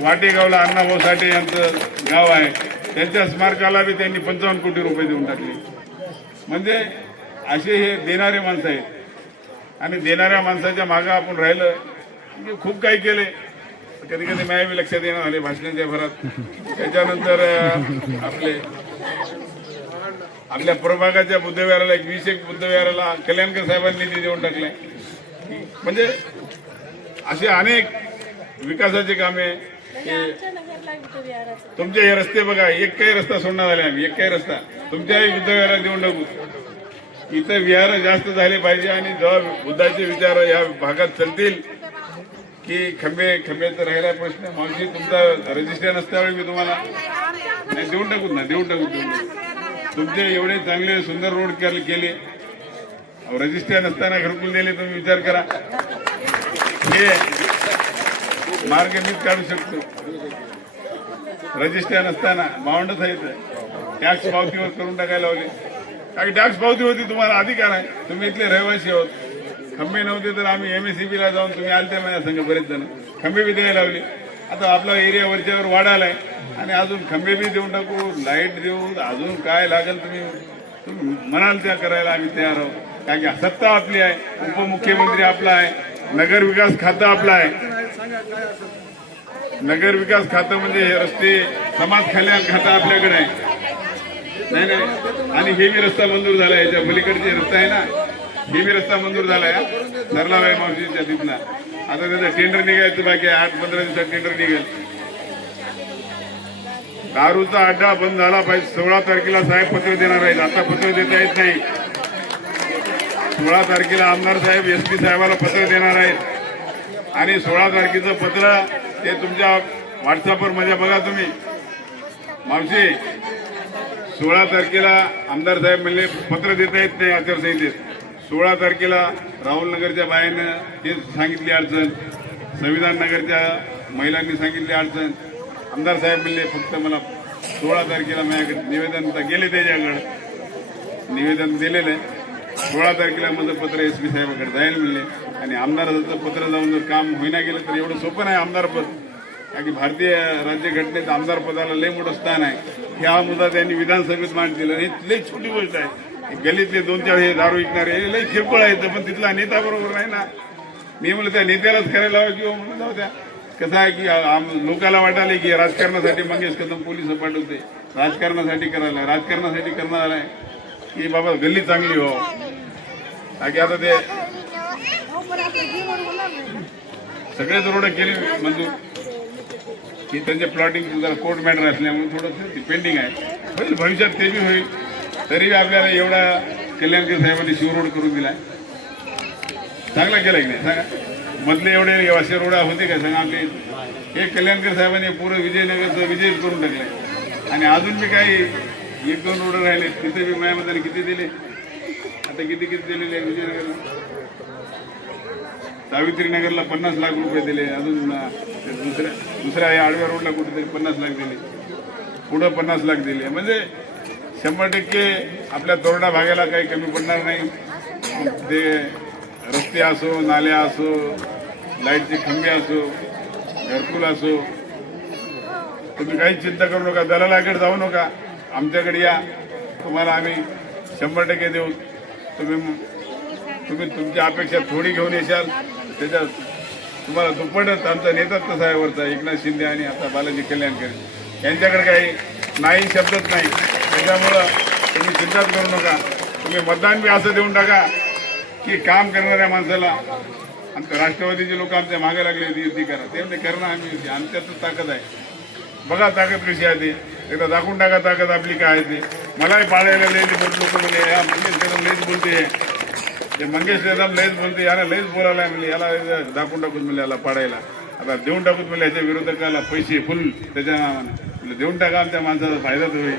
वाटेगावला अण्णाभाऊ साठे यांचं गाव आहे, त्यांच्या स्मारकाला बी त्यांनी 55 कोटी रुपये देऊन टाकले. म्हणजे असे हे देणारे माणसं आहेत. आणि देणाऱ्या माणसाच्या मागं आपण राहिलं म्हणजे खूप काही केले. कधी कधी माझ्या बी लक्षात येणार झाले भाषणाच्या भरात. त्याच्यानंतर आपल्या प्रभागाच्या बुद्धविहाराला 21 बुद्धविहाराला कल्याणकर साहेबांनी निधी देऊन टाकले. म्हणजे असे अनेक विकासाचे कामे. तुमचे हे रस्ते बघा, एक काही रस्ता सोडणार झाले आम्ही, एक काही रस्ता तुमच्याही बुद्धविहाराला देऊन टाकू. इथं विहार जास्त झाले पाहिजे. आणि जेव्हा बुद्धाचे विचार या भागात चालतील की खंबेचा राहिला प्रश्न, मावशी तुमचा रजिस्टर नसल्यामुळे मी तुम्हाला नाही देऊन टाकू. तुमचे एवढे चांगले सुंदर रोड केले, रजिस्टर नसताना घरकुल दिले, तुम्ही विचार करा. हे मार्ग मीच काढू शकतो. रजिस्टर नसताना मावंडच आहे, टॅक्स पावतीवर करून टाकायला लावले. काही टॅक्स पावती होती, तुम्हाला अधिकार आहे, तुम्ही इथले रहिवासी आहोत. खंबे नव्हते तर आम्ही MSCB ला जाऊन, तुम्ही आलते माझ्या संघ बरेच जण, खंबे बी द्यायला लावले. आता आपला एरिया वरच्यावर वाढायलाय आणि अजून खंबे बी देऊन टाकू, लाईट देऊ, अजून काय लागेल तुम्ही म्हणाल त्या करायला आम्ही तयार आहोत. कारण की सत्ता आपली आहे, उपमुख्यमंत्री आपला आहे, नगर विकास खातं आपलं आहे. नगर विकास खातं म्हणजे हे रस्ते, समाज कल्याण खातं आपल्याकडे आहे. नाही आणि हे बी रस्ता मंजूर झाला, याच्या पलीकडचे रस्ता आहे ना, हे बी रस्ता मंजूर झालाय सरलाबाई मावशीच्या तिथला. आता त्याचं टेंडर निघायचं बाकी आहे, 8-15 दिवसात टेंडर निघेल. दारूचा अड्डा बंद झाला पाहिजे. 16 तारखेला साहेब पत्र देणार आहेत, आता पत्र देता येत नाही. 16 तारखेला आमदार साहेब SP साहेबाला पत्र देणार आहेत. आणि 16 तारखेचं पत्र ते तुमच्या व्हॉट्सअपवर माझ्या बघा तुम्ही. मावशी 16 तारखेला आमदार साहेब म्हणले पत्र देता येत नाही आचारसंहितेत. 16 तारखेला राहुल नगरच्या बायानं ते सांगितली अडचण, संविधान नगरच्या महिलांनी सांगितली अडचण. आमदार साहेब म्हणले फक्त मला 16 तारखेला माझ्याकडे निवेदन तर गेले त्याच्याकडे निवेदन दिलेलं आहे 16 तारखेला माझं पत्र SP साहेबाकडे जाईल म्हणले आणि आमदाराचं पत्र जाऊन जर काम होईना गेलं तर एवढं सोपं नाही आमदारपद कारण की भारतीय राज्यघटनेत आमदार पदाला लय मोठं स्थान आहे हा मुद्दा त्यांनी विधानसभेत मांडलेला ही लई छोटी गोष्ट आहे गलीतले 2-4 हे दारू विकणारे हे लई किरकोळ आहेत पण तिथला नेता बरोबर नाही ना मी म्हणलं त्या नेत्यालाच करायला हवं किंवा म्हणून जाऊ द्या कसं आहे की लोकांना वाटायला की राजकारणासाठी मंगेश कदम पोलीस पाठवते राजकारणासाठी करायला राजकारणासाठी करणार आहे की बाबा गल्ली चांगली हो बाकी आता ते सगळेच रोड केले मंजूर की त्यांचे प्लॉटिंग जरा कोर्ट मॅटर असल्यामुळे थोडंसं पेंडिंग आहे होईल भविष्यात ते बी होईल तरी आपल्याला एवढा कल्याणकर साहेबांनी शिवरोड करून दिलाय चांगला केला की नाही सांगा मधले एवढे असे रोड होते का सांगा आपले हे कल्याणकर साहेबांनी पूर्ण विजयनगरचं विजय करून टाकलाय आणि अजून बी काही 1-2 रोड राहिले तिथे बी माझ्या किती दिले आता किती दिलेले विजयनगरला सावित्रीनगरला 50 लाख रुपये दिले अजून दुसऱ्या या आडव्या रोडला कुठेतरी 50 लाख दिले पुढं 50 लाख दिले म्हणजे 100% आपल्या तोरडा भागाला काही कमी पडणार नाही ते रस्ते असो नाल्या असो लाईटचे खंबे असो घरकुल असो तुम्ही काही चिंता करू नका दलालाकडे जाऊ नका आमच्याकडे या तुम्हाला आम्ही 100% देऊ तुम्ही तुमची अपेक्षा थोडी घेऊन येशाल त्याच्यात तुम्हाला दुप्पटच आमचा नेताच तसा आहे वरचा एकनाथ शिंदे आणि आता बालाजी कल्याणकर यांच्याकडे काही नाही शब्दच नाही त्याच्यामुळं तुम्ही चिंताच करू नका तुम्ही मतदान बी असं देऊन टाका की काम करणाऱ्या माणसाला आमच्या राष्ट्रवादीचे लोक आमच्या मागे लागले युती करा ते करणं आम्ही आमच्यातच ताकद आहे बघा ताकद कशी आहे ती एकदा दाखवून टाका ताकद आपली काय आहे ती मलाही पाळायला लयच बोलत लोक म्हणजे या मंगेश कदम लयच बोलते ते मंगेश कदम लयच बोलते याला लयच बोलायला म्हणजे याला दाखवून टाकून म्हणजे याला पाडायला आता देऊन टाकून म्हणजे याच्या विरोधकाला पैसे फुल त्याच्या नावाने देऊन टाका आमच्या माणसाचा फायदाच होईल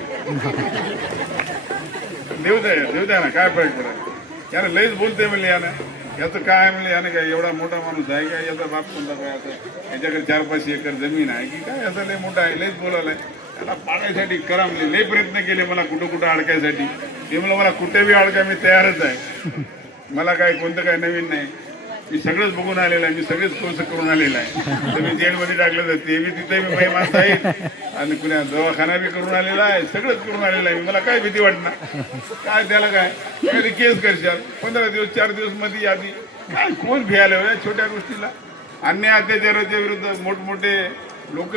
देऊ द्या ना काय फरक पडेल यानं लयच बोलते म्हणजे यानं याचं काय म्हणजे यानं काय एवढा मोठा माणूस आहे का याचा बाप कोणता काय असं याच्याकडे 4-5 एकर जमीन आहे की काय असं लय मोठा आहे लयच बोलायलाय त्याला पाडायसाठी करा म्हणजे लय प्रयत्न केले मला कुठं अडकायसाठी ते मला कुठे बी अडकाय मी तयारच आहे मला काय कोणतं काय नवीन नाही मी सगळंच बघून आलेलं आहे मी सगळेच कोर्स करून आलेला आहे तर मी जेलमध्ये टाकलं तर ते बी तिथे मी काही माणसं आहेत आणि पुण्या दवाखाना बी करून आलेला आहे सगळंच करून आलेलं आहे मला काय भीती वाटणार काय त्याला काय कधी केस करशाल 15 दिवस 4 दिवस मध्ये आधी काय कोण भियाले हो छोट्या गोष्टीला अन्याय अत्याचाराच्या विरुद्ध मोठमोठे लोक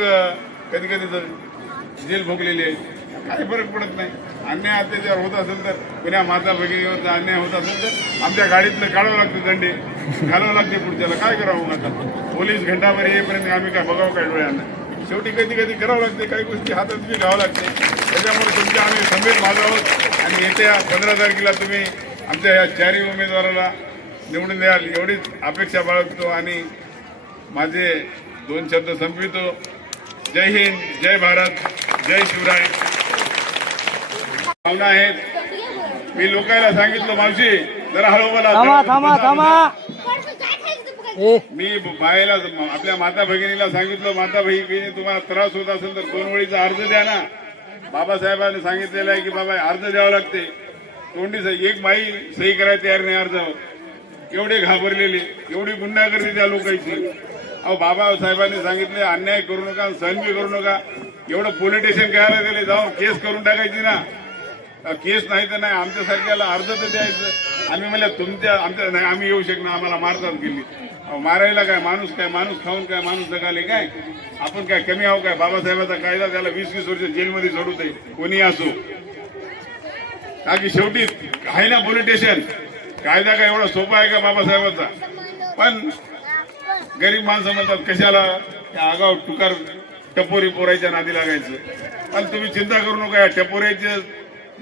कधी कधी जेल भोगलेले आहेत काही फरक पडत नाही अन्याय अत्याचार होत असेल तर पुण्या माता भगिनीवरचा अन्याय होत असेल तर आमच्या गाडीतलं काढावं लागतं दंडे घालावं लागते पुढच्याला काय करावं आता पोलीस घंटाभर येईपर्यंत आम्ही काय बघावं काय डोळ्यांना शेवटी कधी करावं लागते काही गोष्टी हातात बी घ्यावं लागते त्याच्यामुळे तुमच्या आम्ही खंबीर भाग आहोत आणि येत्या 15 तारखेला तुम्ही आमच्या या 4ही उमेदवाराला निवडून द्याल एवढीच अपेक्षा बाळगतो आणि माझे 2 शब्द संपवितो जय हिंद जय भारत जय शिवराय भावना आहेत मी लोकांना सांगितलं मावशी जरा हळू बोला मी बायला आपल्या माता भगिनीला सांगितलं माता भगिनी तुम्हाला त्रास होत असेल तर 2 वेळीचा अर्ज द्या ना बाबासाहेबांनी सांगितलेलं आहे की बाबा अर्ज द्यावा लागते तोंडी सही एक बाई सही करायला तयार नाही अर्जावर एवढे घाबरलेले एवढी गुंडागर्दी त्या लोकांची अहो बाबासाहेबांनी सांगितले अन्याय करू नका सहन बी करू नका एवढं पोलीस स्टेशन करायला गेले जाऊन केस करून टाकायची ना केस नाही तर नाही आमच्यासारख्याला अर्ज तर द्यायचं आम्ही म्हणलं तुमच्या आमच्या नाही आम्ही येऊ शकणार आम्हाला मारतात गेली मारायला काय माणूस खाऊन काय माणूस जगाले काय आपण काय कमी आहो काय बाबासाहेबाचा कायदा त्याला 20-20 वर्ष जेलमध्ये सोडूत आहे कोणी असो का की शेवटी आहे ना पोलीस स्टेशन कायदा काय एवढा सोपा आहे का बाबासाहेबाचा पण गरीब माणसं म्हणतात कशाला आगाव टुकार टपोरी पोरायच्या नादी लागायचं पण तुम्ही चिंता करू नका या टपोऱ्याचे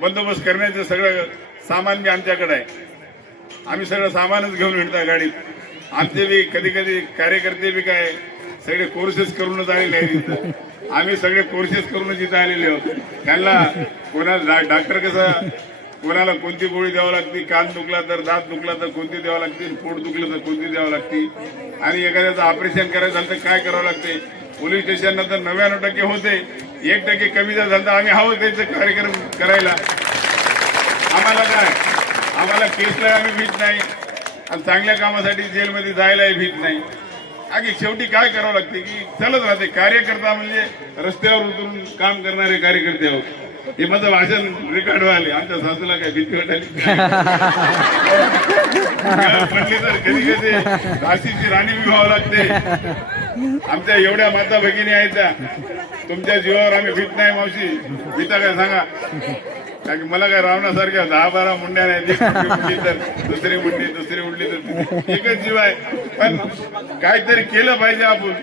बंदोबस्त करण्याचं सगळं सामान बी आमच्याकडे आहे आम्ही सगळं सामानच घेऊन हिंडता गाडीत आमचे बी कधी कार्यकर्ते बी काय सगळे कोर्सेस करूनच आलेले आहेत आम्ही सगळे कोर्सेस करूनच इथं आलेले आहोत त्यांना कोणाला डॉक्टर कसं कोणाला कोणती गोळी द्यावं लागते कान दुखला तर दात दुखला तर कोणती द्यावं लागते पोट दुखलं तर कोणती द्यावं लागते आणि एखाद्याचं ऑपरेशन करायचं झालं तर काय करावं लागते पोलीस स्टेशनला तर 99% होते, 1% कमी जर झालं तर आम्ही हवं त्याचं कार्यक्रम करायला. आम्हाला काय, आम्हाला केसला आम्ही भीत नाही आणि चांगल्या कामासाठी जेलमध्ये जायलाही भीत नाही. आधी शेवटी काय करावं लागते की चालत राहते. कार्यकर्ता म्हणजे रस्त्यावर उतरून काम करणारे कार्यकर्ते आहोत. हे माझं भाषण रेकॉर्ड व्हायला आमच्या सासूला काय भीती वाटायली पडली तर कधी कधी झाशीची राणी बी व्हावं लागते. आमच्या एवढ्या माता भगिनी आहेत त्या, तुमच्या जीवावर आम्ही भीत नाही. मावशी भीता काय सांगा, कारण मला काय रावणासारख्या 10-12 मुंड्या नाही. एक मुंडी उडली तर दुसरी मुंडी, दुसरी उडली तर एकच जीव आहे. पण काहीतरी केलं पाहिजे. आपण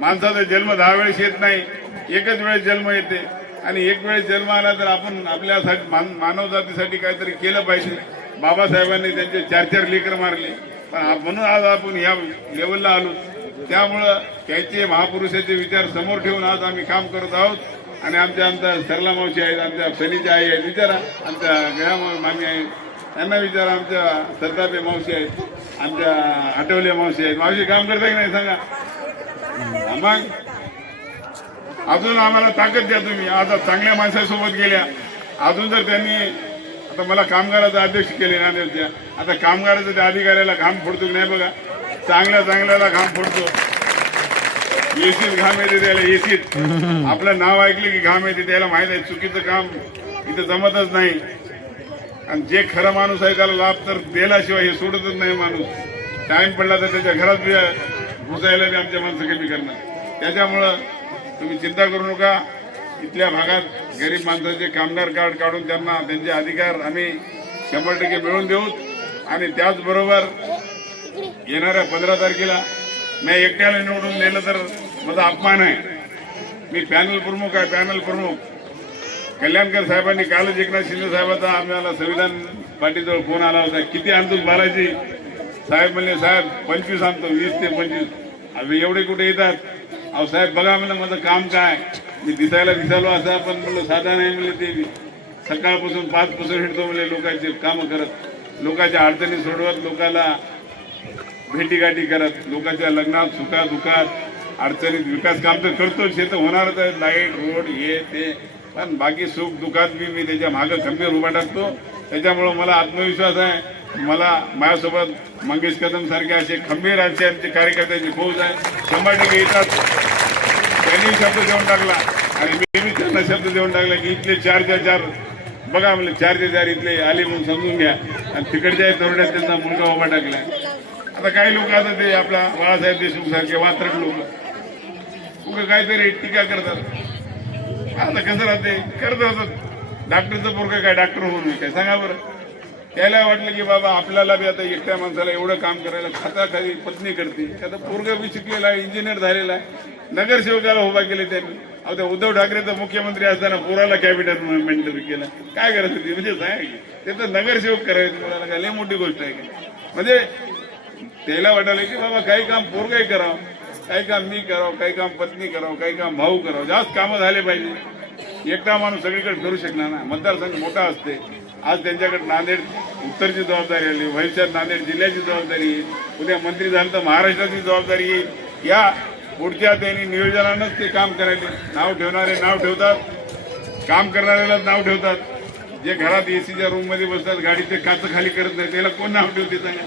माणसाचा जन्म 10 वेळेस येत नाही, एकच वेळेस जन्म येते आणि एक वेळेस जन्म आला तर आपण आपल्यासाठी मानव जातीसाठी काहीतरी केलं पाहिजे. बाबासाहेबांनी त्यांचे 4-4 लेकर मारले, पण म्हणून आज आपण या लेवलला आलो. त्यामुळं त्याचे महापुरुषाचे विचार समोर ठेवून आज आम्ही काम करत आहोत. आणि आमच्या सरला मावशी आहेत, आमच्या सनीच्या आई आहेत, विचारा आमच्या गया मामी आहेत, त्यांना विचारा. आमच्या सरदापे मावशी आहेत, आमच्या आठवले मावशी आहेत. मावशी काम करता की नाही सांगा. मग अजून आम्हाला ताकद द्या तुम्ही. आता चांगल्या माणसासोबत गेल्या. अजून जर त्यांनी आता मला कामगाराचा अध्यक्ष केले नांदेडच्या, आता कामगाराचा त्या अधिकाऱ्याला घाम फोडतो की नाही बघा. चांगल्याला घाम फोडतो. एसीत घाम येते त्याला, एसीत आपलं नाव ऐकलं की घाम येते. त्याला माहित आहे चुकीचं काम इथं जमतच नाही. आणि जे खरं माणूस आहे त्याला लाभ तर दिल्याशिवाय हे सोडतच नाही माणूस. टाइम पडला तर त्याच्या घरात बी घुसायला बी आमच्या माणसं कमी करणार. त्याच्यामुळं तुम्ही चिंता करू नका. इथल्या भागात गरीब माणसाचे कामगार कार्ड काढून त्यांना त्यांचे अधिकार आम्ही 100% मिळवून देऊ. आणि त्याचबरोबर येणाऱ्या 15 तारखेला मी एकट्याला निवडून दिलं तर माझा अपमान आहे. मी पॅनल प्रमुख आहे. पॅनल प्रमुख कल्याणकर साहेबांनी कालच एकनाथ शिंदे साहेबांचा आम्हाला संविधान पार्टीजवळ फोन आला होता. किती आणतो बालाजी साहेब म्हणले, साहेब 25 आणतो, 20 ते 25. अभि एवढे कुठे येतात. अहो साहेब बघा म्हणलं माझं काम काय. मी दिसायला असं, पण म्हणलं साधा नाही म्हणले. ते सकाळपासून 5 पासून हिंडतो म्हणले लोकांचे कामं करत, लोकांच्या अडचणी सोडवत, लोकांना भेटीगाठी करत, लोकांच्या लग्नात सुखात दुखात अडचणीत विकास काम तर करतो. शेत होणारच आहे, लाईट रोड हे ते, पण बाकी सुख दुखात बी मी त्याच्या मागं खंबीर उभा टाकतो. त्याच्यामुळं मला आत्मविश्वास आहे. मला माझ्यासोबत मंगेश कदम सारखे असे खंबीर असे आमचे कार्यकर्त्यांची फौज आहे. 100% येतात. त्यांनी शब्द देऊन टाकला आणि मी त्यांना शब्द देऊन टाकला की इथले 4 बघा म्हणले 4 इथले आले म्हणून समजून घ्या. आणि तिकडच्या तरुणात त्यांचा मुलगा उभा टाकला. आता काही लोक आता ते आपला बाळासाहेब देशमुख सारखे वात्रट लोक काहीतरी टीका करतात. आता कसं राहते करत होतात. डॉक्टरचं पोरगं काय डॉक्टर होऊन काय सांगा बरं. त्याला वाटलं की बाबा आपल्याला बी आता एकट्या माणसाला एवढं काम करायला खाली पत्नी करते. आता पोरगं बी शिकलेला आहे, इंजिनियर झालेला आहे, नगरसेवकाला उभा केले त्यांनी. आता उद्धव ठाकरे तर मुख्यमंत्री असताना पोराला कॅबिनेट मेंबर केलं. काय करायचं ते म्हणजे सांगा ते तर नगरसेवक करायचं पोराला काय लय मोठी गोष्ट आहे का. म्हणजे त्याला वाटायला की बाबा काही काम पोरगाही करावं, काही काम मी करावं, काही काम पत्नी करावं, काही काम भाऊ करावं. जास्त कामं झाले पाहिजे. एकटा माणूस सगळीकडे करू शकणार ना. मतदारसंघ मोठा असते. आज त्यांच्याकडे नांदेड उत्तरची जबाबदारी आली, भविष्यात नांदेड जिल्ह्याची जबाबदारी येईल, उद्या मंत्री झालं तर महाराष्ट्राची जबाबदारी येईल. या पुढच्या त्यांनी नियोजनानंच ते काम करायचे. नाव ठेवणारे नाव ठेवतात, काम करणाऱ्यालाच नाव ठेवतात. जे घरात एसीच्या रूम मध्ये बसतात, गाडीचे काच खाली करत नाही, त्याला कोण नाव ठेवते सांगा.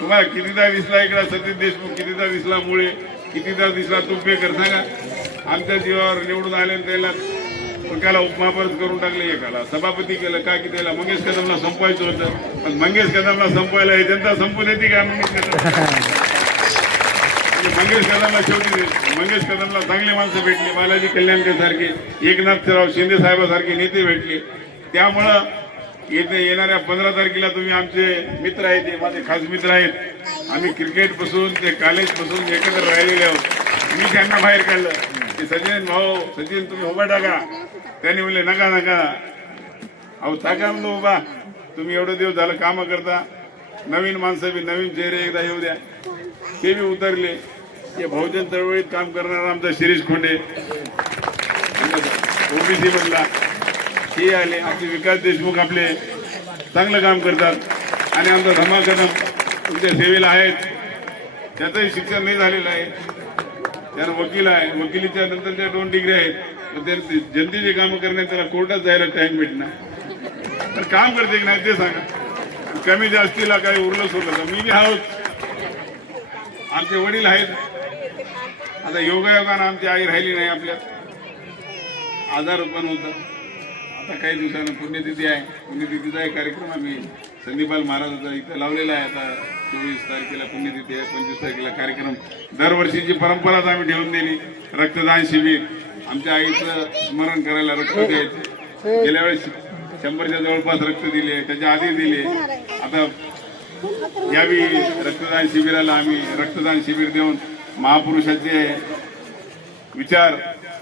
तुम्हाला कितीदा दिसला इकडा सतीश देशमुख, कितीदा दिसला मुळे, कितीदा दिसला तुपेकर सांगा. आमच्या जीवावर निवडून आले त्याला एकाला उपमापर्स करून टाकले, एकाला सभापती केलं. का की त्याला मंगेश कदमला संपवायचं होतं, पण मंगेश कदमला संपवायला हे जनता संपू देते का. मंगेश कदमला शेवटी मंगेश कदमला चांगले माणसं भेटली, बालाजी कल्याणकर सारखे, एकनाथराव शिंदे साहेबासारखे नेते भेटले. त्यामुळं येणाऱ्या 15 तारखेला तुम्ही आमचे मित्र आहेत, ते माझे खास मित्र आहेत. आम्ही क्रिकेट पासून ते कॉलेज पासून एकत्र राहिलेले आहोत. मी त्यांना बाहेर काढलं की सचिन भाऊ, सचिन तुम्ही उभा टाका. त्यांनी म्हणले नका नका. अहो टाका म्हणलं उभा. तुम्ही एवढं दिवस झालं कामं करता, नवीन माणसं बी नवीन चेहरे एकदा येऊ द्या. ते बी उतरले. ते बहुजन चळवळीत काम करणारा आमचा शिरीष खोंडे ओबीसी मधला हे आले. आमचे विकास देशमुख आपले चांगलं काम करतात. आणि आमचा धमा कदम तुमच्या सेवेला आहेत. त्याचंही शिक्षण नाही झालेलं आहे. त्याला वकील आहे, वकिलीच्या नंतर त्या 2 डिग्री आहेत. पण ते जनतेची कामं करण्यात त्याला कोर्टात जायला टाइम भेटणार. तर काम करते की नाही ते सांगा. कमी जास्तीला काही उरलं सोडलं तर मी बी आहोत, आमचे वडील आहेत. आता योगायोगानं आमची आई राहिली नाही आपल्यात, आजार पण होता. आता काही दिवसानं पुण्यतिथी आहे, पुण्यतिथीचा एक कार्यक्रम आम्ही संदीपाल महाराजांचा इथं लावलेला आहे. आता 24 तारखेला पुण्यतिथी आहे, 25 तारखेला कार्यक्रम. दरवर्षीची परंपराच आम्ही ठेवून दिली. रक्तदान शिबिर, आमच्या आईचं स्मरण करायला रक्त द्यायचं. गेल्या वेळेस 100च्या जवळपास रक्त दिले, त्याच्या आधी दिले. आता यावेळी रक्तदान शिबिराला आम्ही रक्तदान शिबिर देऊन महापुरुषाचे विचार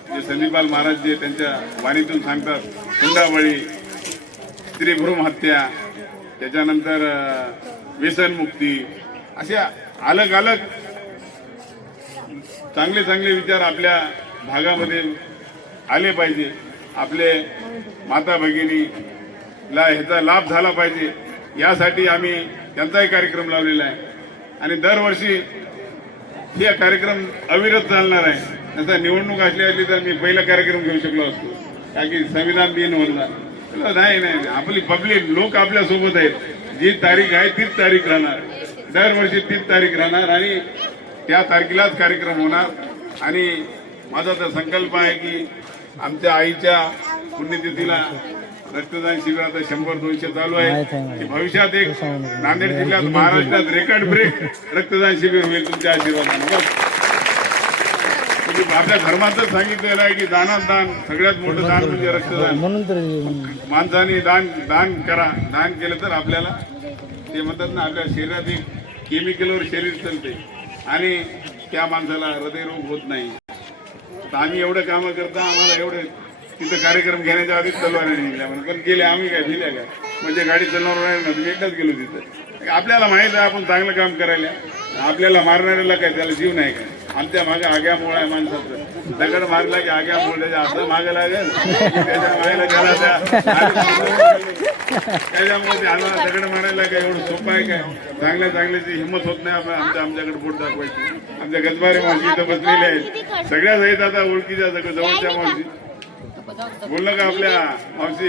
जे संदीपाल महाराज जे त्यांच्या वाणीतून सांगतात, हुंडाबळी, स्त्री भ्रूण हत्या, त्याच्यानंतर व्यसनमुक्ती, अशा अलग अलग चांगले चांगले विचार आपल्या भागामध्ये आले पाहिजे. आपले माता भगिनीला ह्याचा लाभ झाला पाहिजे, यासाठी आम्ही त्यांचाही कार्यक्रम लावलेला आहे. आणि दरवर्षी हे कार्यक्रम अविरत चालणार आहे. त्याचा निवडणूक असली तर मी पहिला कार्यक्रम घेऊ शकलो असतो, कारण की संविधान दिन होणार नाही. आपली पब्लिक लोक आपल्या सोबत आहेत. जी तारीख आहे तीच तारीख राहणार, दरवर्षी तीच तारीख राहणार आणि त्या तारखेलाच कार्यक्रम होणार. आणि माझा तर संकल्प आहे की आमच्या आईच्या पुण्यतिथीला रक्तदान शिबिर आता 100-200 चालू आहे, की भविष्यात एक नांदेड जिल्ह्यात महाराष्ट्रात रेकॉर्ड ब्रेक रक्तदान शिबिर होईल तुमच्या आशीर्वादाने. आपल्या धर्मातच सांगितलेलं आहे की दानात दान, सगळ्यात मोठं दान म्हणजे रक्तदान. माणसाने दान करा. दान केलं तर आपल्याला ते म्हणतात ना, आपल्या शरीरात एक केमिकलवर शरीर चालते आणि त्या माणसाला हृदयरोग होत नाही. तर आम्ही एवढं कामं करता, आम्हाला एवढे तिथं कार्यक्रम घेण्याच्या आधीच तलवार निघल्या म्हणून पण गेले आम्ही काय दिल्या काय म्हणजे गाडी चालवणार नाही ना. तुम्ही एकदाच गेलो तिथं. आपल्याला माहित आहे आपण चांगलं काम करायला, आपल्याला मारणाऱ्याला काय त्याला जीव नाही काय. आमच्या मागे आग्यामोळ आहे माणसाचं. दगड मारला की आग्यामोळ त्याच्या असं मागे लागेल, त्याच्या मागेला त्याला त्याच्यामुळे आम्हाला दगड मारायला काय एवढं सोपं आहे काय. चांगल्या चांगल्याची हिंमत होत नाही आमच्याकडे बोट दाखवायची. आमच्या गजबारी मावशी इथं बसलेले आहेत, सगळ्याच आहेत आता ओळखीच्या जवळच्या मावशी. बोललं का आपल्या मावशी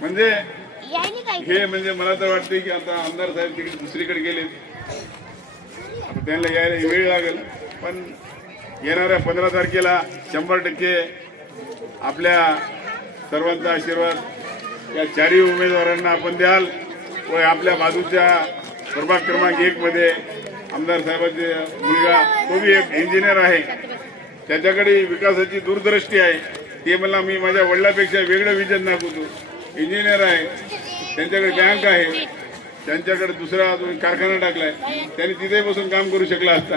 म्हणजे हे म्हणजे मला तर वाटते की आता आमदार साहेब तिकडे दुसरीकडे गेले, आता त्यांना यायला वेळ लागेल. पण येणाऱ्या 15 तारखेला 100% आपल्या सर्वांचा आशीर्वाद या 4ही उमेदवारांना आपण द्याल. व आपल्या बाजूच्या प्रभाग क्रमांक 1 मध्ये आमदार साहेबांचे मुलगा, तो बी एक इंजिनियर आहे, त्याच्याकडे विकासाची दूरदृष्टी आहे. ते मला मी माझ्या वडिलांपेक्षा वेगळं विजन दाखवतो. इंजिनियर आहे, त्यांच्याकडे बँक आहे, त्यांच्याकडे दुसरा अजून कारखाना टाकलाय. त्यांनी तिथे बसून काम करू शकला असता.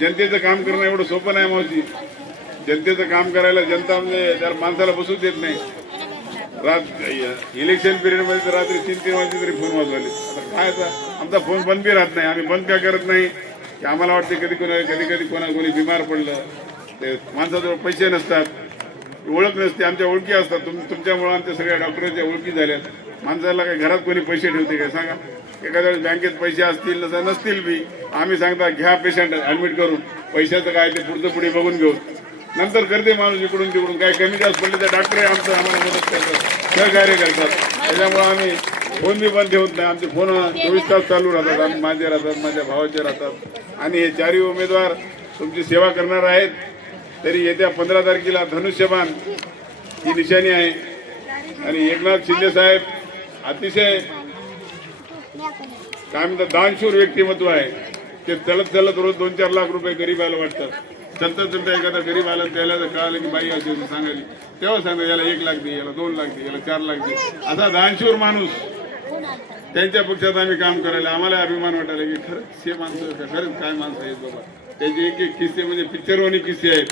जनतेचं काम करणं एवढं सोपं नाही मावशी. जनतेचं काम करायला जनता म्हणजे त्या माणसाला बसूच देत नाही. इलेक्शन पिरियडमध्ये तर रात्री 3-3 वाजता तरी फोन वाजवले. आता काय आमचा फोन बंद बी राहत नाही. आम्ही बंद काय करत नाही की आम्हाला वाटते कधी कधी कोणी बिमार पडलं, ते माणसाजवळ पैसे नसतात, ओळख नसते. आमच्या ओळखी असतात. तुमच्यामुळे आमच्या सगळ्या डॉक्टरांच्या ओळखी झाल्यात. माणसाला काही घरात कोणी पैसे ठेवते काय सांगा. एखाद्या वेळेस बँकेत पैसे असतील नसतील बी, आम्ही सांगता घ्या पेशंट ऍडमिट करून, पैशाचं काय ते पुढचं पुढे बघून घेऊ, नंतर करते माणूस इकडून तिकडून. काय कमी जास्त पडले तर डॉक्टर आम्हाला मदत करतात, सहकार्य करतात. त्याच्यामुळे आम्ही फोन बी बंद ठेवत नाही. आमचे फोन 24 तास चालू राहतात. आम्ही माझे राहतात, माझ्या भावाचे राहतात. आणि हे 4ही उमेदवार तुमची सेवा करणार आहेत. तरी येत्या 15 तारखेला धनुष्यबाण ही निशाणी आहे. आणि एकनाथ शिंदे साहेब अतिशय काय म्हणतात दानशूर व्यक्तिमत्व आहे. ते चलत रोज 2-4 लाख रुपये गरीबाला वाटतात. चलता एखादा गरीब आला त्याला जर कळालं की बाई असेल सांगायला, तेव्हा सांगा याला 1 लाख दे, याला 2 लाख दे, याला 4 लाख दे. असा दानशूर माणूस त्यांच्या पक्षात आम्ही काम करायला आम्हाला अभिमान वाटायला की खरंच हे माणसं खरंच काय माणसं आहेत बाबा. त्याचे एक किस्से म्हणजे पिक्चरवाणी किस्से आहेत.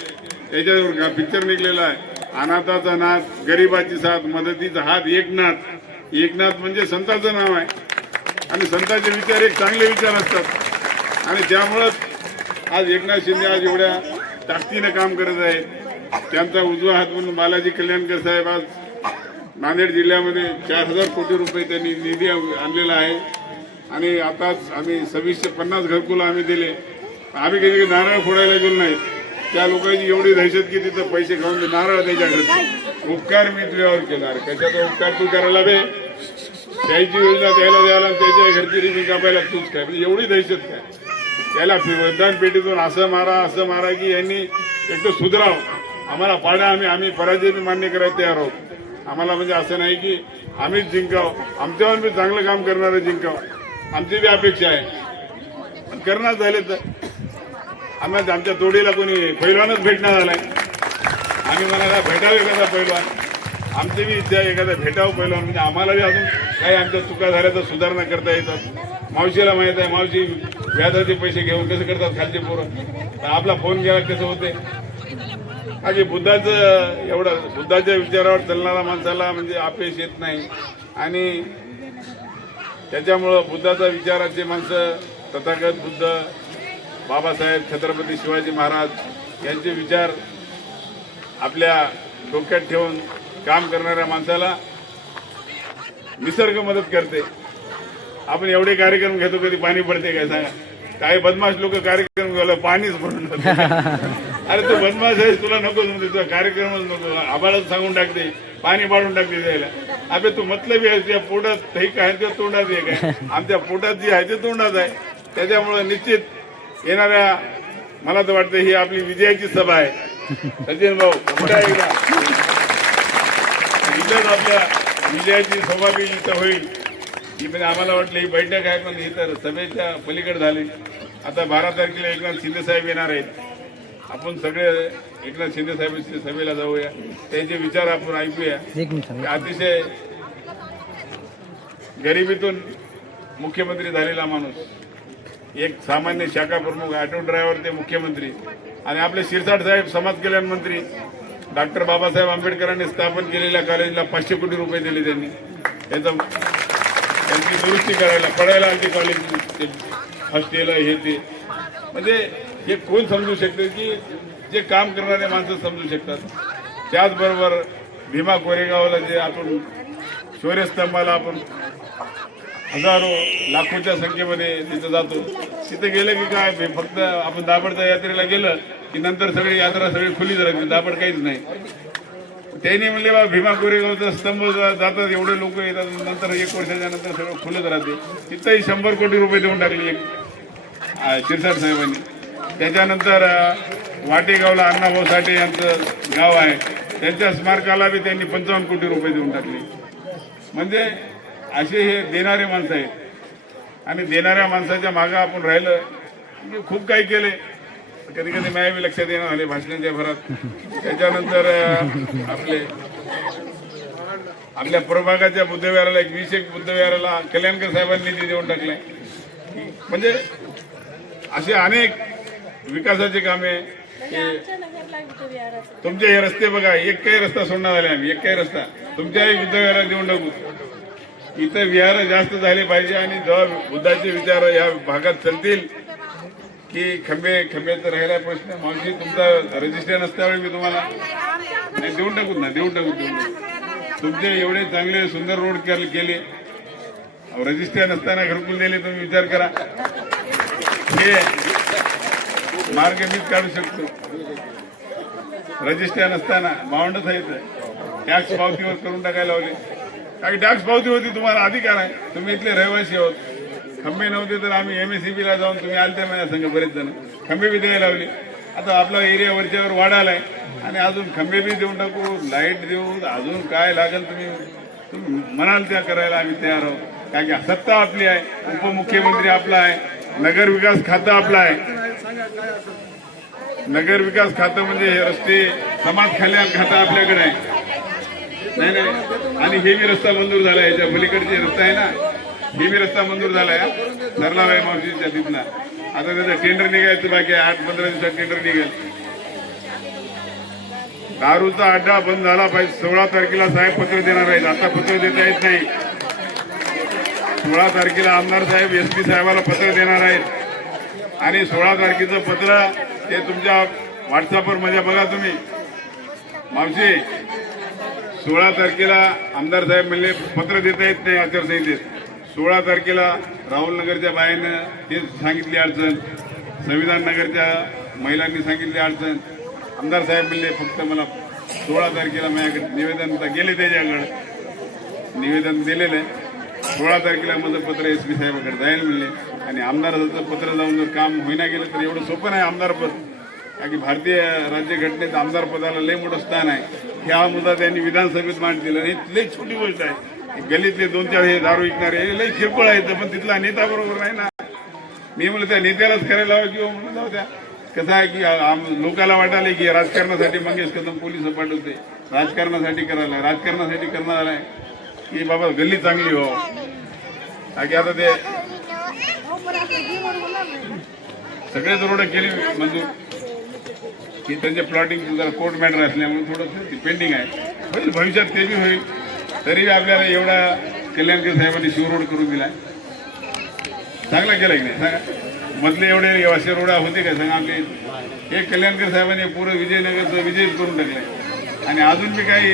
त्याच्यावर पिक्चर निघलेला आहे, अनाथाचा नाथ, गरीबाची साथ, मदतीचा हात, एकनाथ. एकनाथ म्हणजे संतांचं नाव आहे आणि संतांचे विचार एक चांगले विचार असतात. आणि त्यामुळंच आज एकनाथ शिंदे आज एवढ्या ताकदीने काम करत आहेत. त्यांचा उजवा हात म्हणून बालाजी कल्याणकर साहेब आज नांदेड जिल्ह्यामध्ये 4000 कोटी रुपये त्यांनी निधी आणलेला आहे. आणि आताच आम्ही 2650 घरकुल आम्ही दिले. आम्ही कधी नारळ फोडायला गेलो नाही. त्या लोकांची एवढी दहशत की तिथं पैसे खाऊन ते नारळ त्याच्या घरचे उपकार मी तुझ्यावर केला. अरे कशाचा उपकार तू करायला बे? त्याची योजना त्याला द्यायला त्याच्या घरची रिझी कापायला तूच काय? म्हणजे एवढी दहशत काय? त्याला मतदान पेटीतून असं मारा की यांनी एक तर सुधराव. आम्हाला पाडा, आम्ही पराजय मान्य करायला तयार आहोत. आम्हाला म्हणजे असं नाही की आम्हीच जिंकाव, आमच्यावर बी चांगलं काम करणारे जिंकाव, आमची बी अपेक्षा आहे. पण करणार झाले तर आम्हाला आमच्या तोडीला कोणी पैलवानच भेटणार झालाय. आम्ही म्हणाला भेटावं एखादा पैलवान, आमची बी इच्छा एखादा भेटावं पैलवान. म्हणजे आम्हाला बी अजून काही आमच्या चुका झाल्या तर सुधारणा करता येतात. मावशीला माहित आहे, मावशी व्याजाचे पैसे घेऊन कसं करतात खालचे पोरं. तर आपला फोन घ्यायला कसं होते. म्हणजे बुद्धाचं एवढं बुद्धाच्या विचारावर चालणारा माणसाला म्हणजे अपयश येत नाही. आणि त्याच्यामुळं बुद्धाच्या विचाराचे माणसं तथागत बुद्ध, बाबासाहेब, छत्रपती शिवाजी महाराज यांचे विचार आपल्या डोक्यात ठेवून काम करणाऱ्या माणसाला निसर्ग मदत करते. आपण एवढे कार्यक्रम घेतो, कधी पाणी पडते काय सांगा? काही बदमाश लोक कार्यक्रम घेऊन पाणीच भरून अरे तू बदमाश आहेस, तुला नको म्हणते, तुझा कार्यक्रमच नको. आबाळच सांगून टाकते, पाणी पाडून टाकते द्यायला. अबे तू मतलबी आहे, तुझ्या पोटात हे काय ते तोंडात आहे काय? आमच्या पोटात जे आहे ते तोंडात आहे. त्याच्यामुळे निश्चित येणाऱ्या मला तर वाटतं ही आपली विजयाची सभा आहे. सचिन भाऊ कुठं आहे का? इथंच आपल्या विजयाची सभा बी इथं होईल. ही म्हणजे आम्हाला वाटलं ही बैठक आहे, पण ही तर सभेच्या पलीकडे झाली. आता 12 तारखेला एकनाथ शिंदे साहेब येणार आहेत. आपण सगळे एकनाथ शिंदे साहेबांच्या सभेला जाऊया, त्यांचे विचार आपण ऐकूया. अतिशय गरिबीतून मुख्यमंत्री झालेला माणूस, एक सामान्य शाखा प्रमुख, ऑटो ड्रायव्हर ते मुख्यमंत्री. आणि आपले शिरसाट साहेब समाज कल्याण मंत्री. डॉक्टर बाबासाहेब आंबेडकरांनी स्थापन केलेल्या कॉलेजला 500 कोटी रुपये दिले त्यांनी. त्यांची दुरुस्ती करायला, पडायला आली कॉलेज फर्स्ट इयरला हे ते. म्हणजे हे कोण समजू शकते की जे काम करणारे माणसं समजू शकतात. त्याचबरोबर भीमा कोरेगावला जे आपण शौर्यस्तंभाला आपण हजारो लाखोच्या संख्येमध्ये तिथं जातो, तिथे गेलं की काय फक्त आपण दाभडच्या यात्रेला गेलं की नंतर सगळी यात्रा सगळी खुलीच राहते, दाभड काहीच नाही. त्यांनी म्हणले बा भीमा कोरेगावचा स्तंभ जातात, एवढे लोक येतात, नंतर 1 वर्षाच्या नंतर सगळं खुलत राहते. तिथंही 100 कोटी रुपये देऊन टाकले एक शिरसाट साहेबांनी. त्याच्यानंतर वाटेगावला अण्णाभाऊ साठे यांचं गाव आहे, त्यांच्या स्मारकाला बी त्यांनी 55 कोटी रुपये देऊन टाकले. म्हणजे असे हे देणारे माणसं आहेत. आणि देणाऱ्या माणसाच्या मागं आपण राहिलं म्हणजे खूप काही केले. कधी कधी माझ्या लक्षात येणार झाले भाषणांच्या भरात. त्याच्यानंतर आपल्या प्रभागाच्या बुद्धविहाराला 21 बुद्धविहाराला कल्याणकर साहेबांनी निधी देऊन टाकलाय. म्हणजे असे अनेक विकासाचे कामे. तुमचे हे रस्ते बघा, एक काही रस्ता सोडणार आले आम्ही, एक काही रस्ता तुमच्याही बुद्धविहाराला देऊन टाकू. इथं विहार जास्त झाले पाहिजे. आणि जेव्हा बुद्धाचे विचार या भागात चालतील की खंबे तर राहिला प्रश्न. मावशी तुमचा रजिस्टर नसल्यामुळे मी तुम्हाला नाही देऊन टाकू. तुमचे एवढे चांगले सुंदर रोड केले, रजिस्टर नसताना घरकुल दिले. तुम्ही विचार करा, हे मार्ग मीच काढू शकतो. रजिस्टर नसताना बावंडच आहे, टॅक्स पावतीवर करून टाकायला लावले. काही टॅक्स पावती होती, तुम्हाला अधिकार आहे, तुम्ही इथले रहिवासी आहोत. खंबे नव्हते तर आम्ही MSCB ला जाऊन, तुम्ही आलते माझ्या संघ बरेच जण, खंबे बी द्यायला लावले. आता आपला एरिया वरच्यावर वाढालाय आणि अजून खंबे बी देऊन टाकू, लाईट देऊ, अजून काय लागेल तुम्ही म्हणाल त्या करायला आम्ही तयार आहोत. कारण की सत्ता आपली आहे, उपमुख्यमंत्री आपला आहे, नगर विकास खातं आपलं आहे. नगर विकास खातं म्हणजे हे रस्ते, समाज कल्याण खातं आपल्याकडे आहे. नाही आणि हे बी रस्ता मंजूर झाला, याच्या पलीकडचे रस्ता आहे ना, हे बी रस्ता मंजूर झालाय नरलाबाई मावशीच्या तिथनं. आता त्याचं टेंडर निघायचं बाकी आहे, 8-15 दिवसात टेंडर निघेल. दारूचा अड्डा बंद झाला पाहिजे. 16 तारखेला साहेब पत्र देणार आहेत. आता पत्र देता येत नाही. 16 तारखेला आमदार साहेब SP साहेबाला पत्र देणार आहेत. आणि 16 तारखेचं पत्र ते तुमच्या व्हॉट्सअपवर माझ्या बघा तुम्ही. मावशी 16 तारखेला आमदार साहेब म्हणले पत्र देता येत नाही आचारसंहितेत. 16 तारखेला राहुल नगरच्या बाहेरनं ते सांगितली अडचण, संविधान नगरच्या महिलांनी सांगितली अडचण. आमदार साहेब म्हणले फक्त मला 16 तारखेला माझ्याकडे निवेदन गेले त्याच्याकडे निवेदन दिलेलं आहे. 16 तारखेला माझं पत्र SP साहेबाकडे जाईल म्हणले आणि आमदाराचं पत्र जाऊन जर काम होईना गेलं तर एवढं सोपं नाही आमदार पद. कारण की भारतीय राज्यघटनेत आमदार पदाला लय मोठं स्थान आहे. ह्या मुद्दा त्यांनी विधानसभेत मांडलेला आणि लय छोटी गोष्ट आहे. गल्लीतले 2-4 हे दारू विकणारे हे लय किरकोळ आहेत पण तिथला नेता बरोबर नाही ना. मी म्हणलं त्या नेत्यालाच करायला हवं किंवा म्हणून जाऊ द्या. कसं आहे की लोकांना वाटायला की राजकारणासाठी मंगेश कदम पोलीस पाठवते राजकारणासाठी करायला राजकारणासाठी करणार आहे की बाबा गल्ली चांगली हो. बाकी आता ते सगळेच रोड केली मंजूर की त्यांचे प्लॉटिंग जरा कोर्ट मॅटर असल्यामुळे थोडंसं पेंडिंग आहे. होईल भविष्यात ते बी होईल. तरी आपल्याला एवढा कल्याणकर साहेबांनी शिव रोड करून दिलाय चांगला केला की नाही सांगा. मधले एवढे असे रोड होते काय सांगा आपले हे कल्याणकर साहेबांनी पुरं विजयनगरचं विजय करून टाकलाय आणि अजून बी काही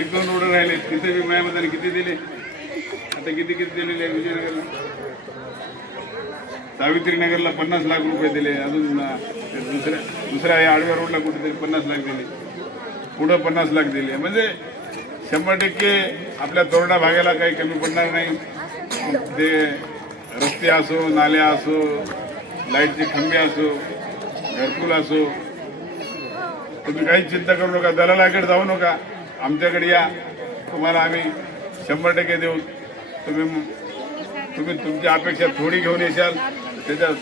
1-2 रोड राहिले तिथे बी माझ्या किती दिले आता किती दिलेले आहे विजयनगरला. सावित्रीनगरला 50 लाख रुपये दिले. अजून दुसऱ्या या आडव्या रोडला कुठेतरी 50 लाख दिले पुढं 50 लाख दिले. म्हणजे 100% आपल्या तोरडा भागाला काही कमी पडणार नाही. ते रस्ते असो नाल्या असो लाईटचे खंबे असो घरकुल असो तुम्ही काही चिंता करू नका. दलालाकडे जाऊ नका आमच्याकडे या तुम्हाला आम्ही 100% देऊ. तुम्ही तुमची अपेक्षा थोडी घेऊन येशाल त्याच्यात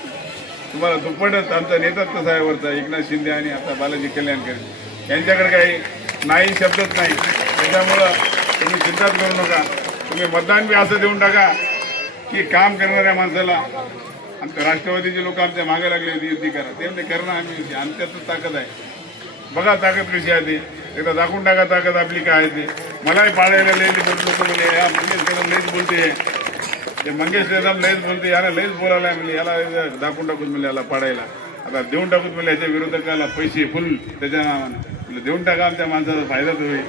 तुम्हाला दुप्पटच आमचा नेताच तसा आहे वरचा एकनाथ शिंदे आणि आता बालाजी कल्याणकर यांच्याकडे काही नाही शब्दच नाही. त्याच्यामुळं तुम्ही चिंताच करू नका. तुम्ही मतदान बी असं देऊन टाका की काम करणाऱ्या माणसाला आमच्या राष्ट्रवादीचे लोक आमच्या मागे लागले होते युती करा ते म्हणजे करणं आम्ही आमच्यातच ताकद आहे. बघा ताकद कशी आहे ती एकदा दाखवून टाका ताकद आपली काय आहे ते. मलाही पाळायला लयच लोक म्हणजे मंगेश कदम लयच बोलते ते मंगेश कदम लयच बोलते याला लयच बोलायला म्हणजे याला दाखवून टाकून म्हणजे याला पाडायला आता देऊन टाकून म्हणजे याच्या विरोधकाला पैसे फुल त्याच्या नावाने देऊन टाका आमच्या माणसाचा फायदाच होईल.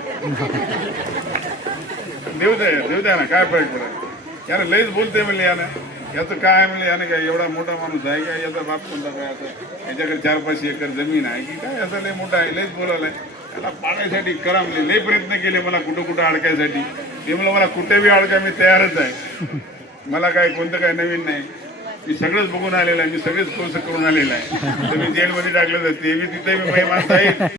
देऊ द्या ना काय फरक पडेल. यानं लयच बोलते म्हणले यानं याचं काय म्हणले यानं काय एवढा मोठा माणूस आहे का याचा बाप कोणता काय असं याच्याकडे 4-5 एकर जमीन आहे की काय असं लय मोठा आहे लयच बोलायला त्याला पाडायसाठी करा म्हणले. लय प्रयत्न केले मला कुठं अडकायसाठी. ते म्हणलं मला कुठे बी अडकाय मी तयारच आहे. मला काय कोणतं काय नवीन नाही. मी सगळंच बघून आलेलं आहे. मी सगळेच कोर्स करून आलेलं आहे. तुम्ही जेलमध्ये टाकलं तर ते बी तिथे मी माणसं आहे.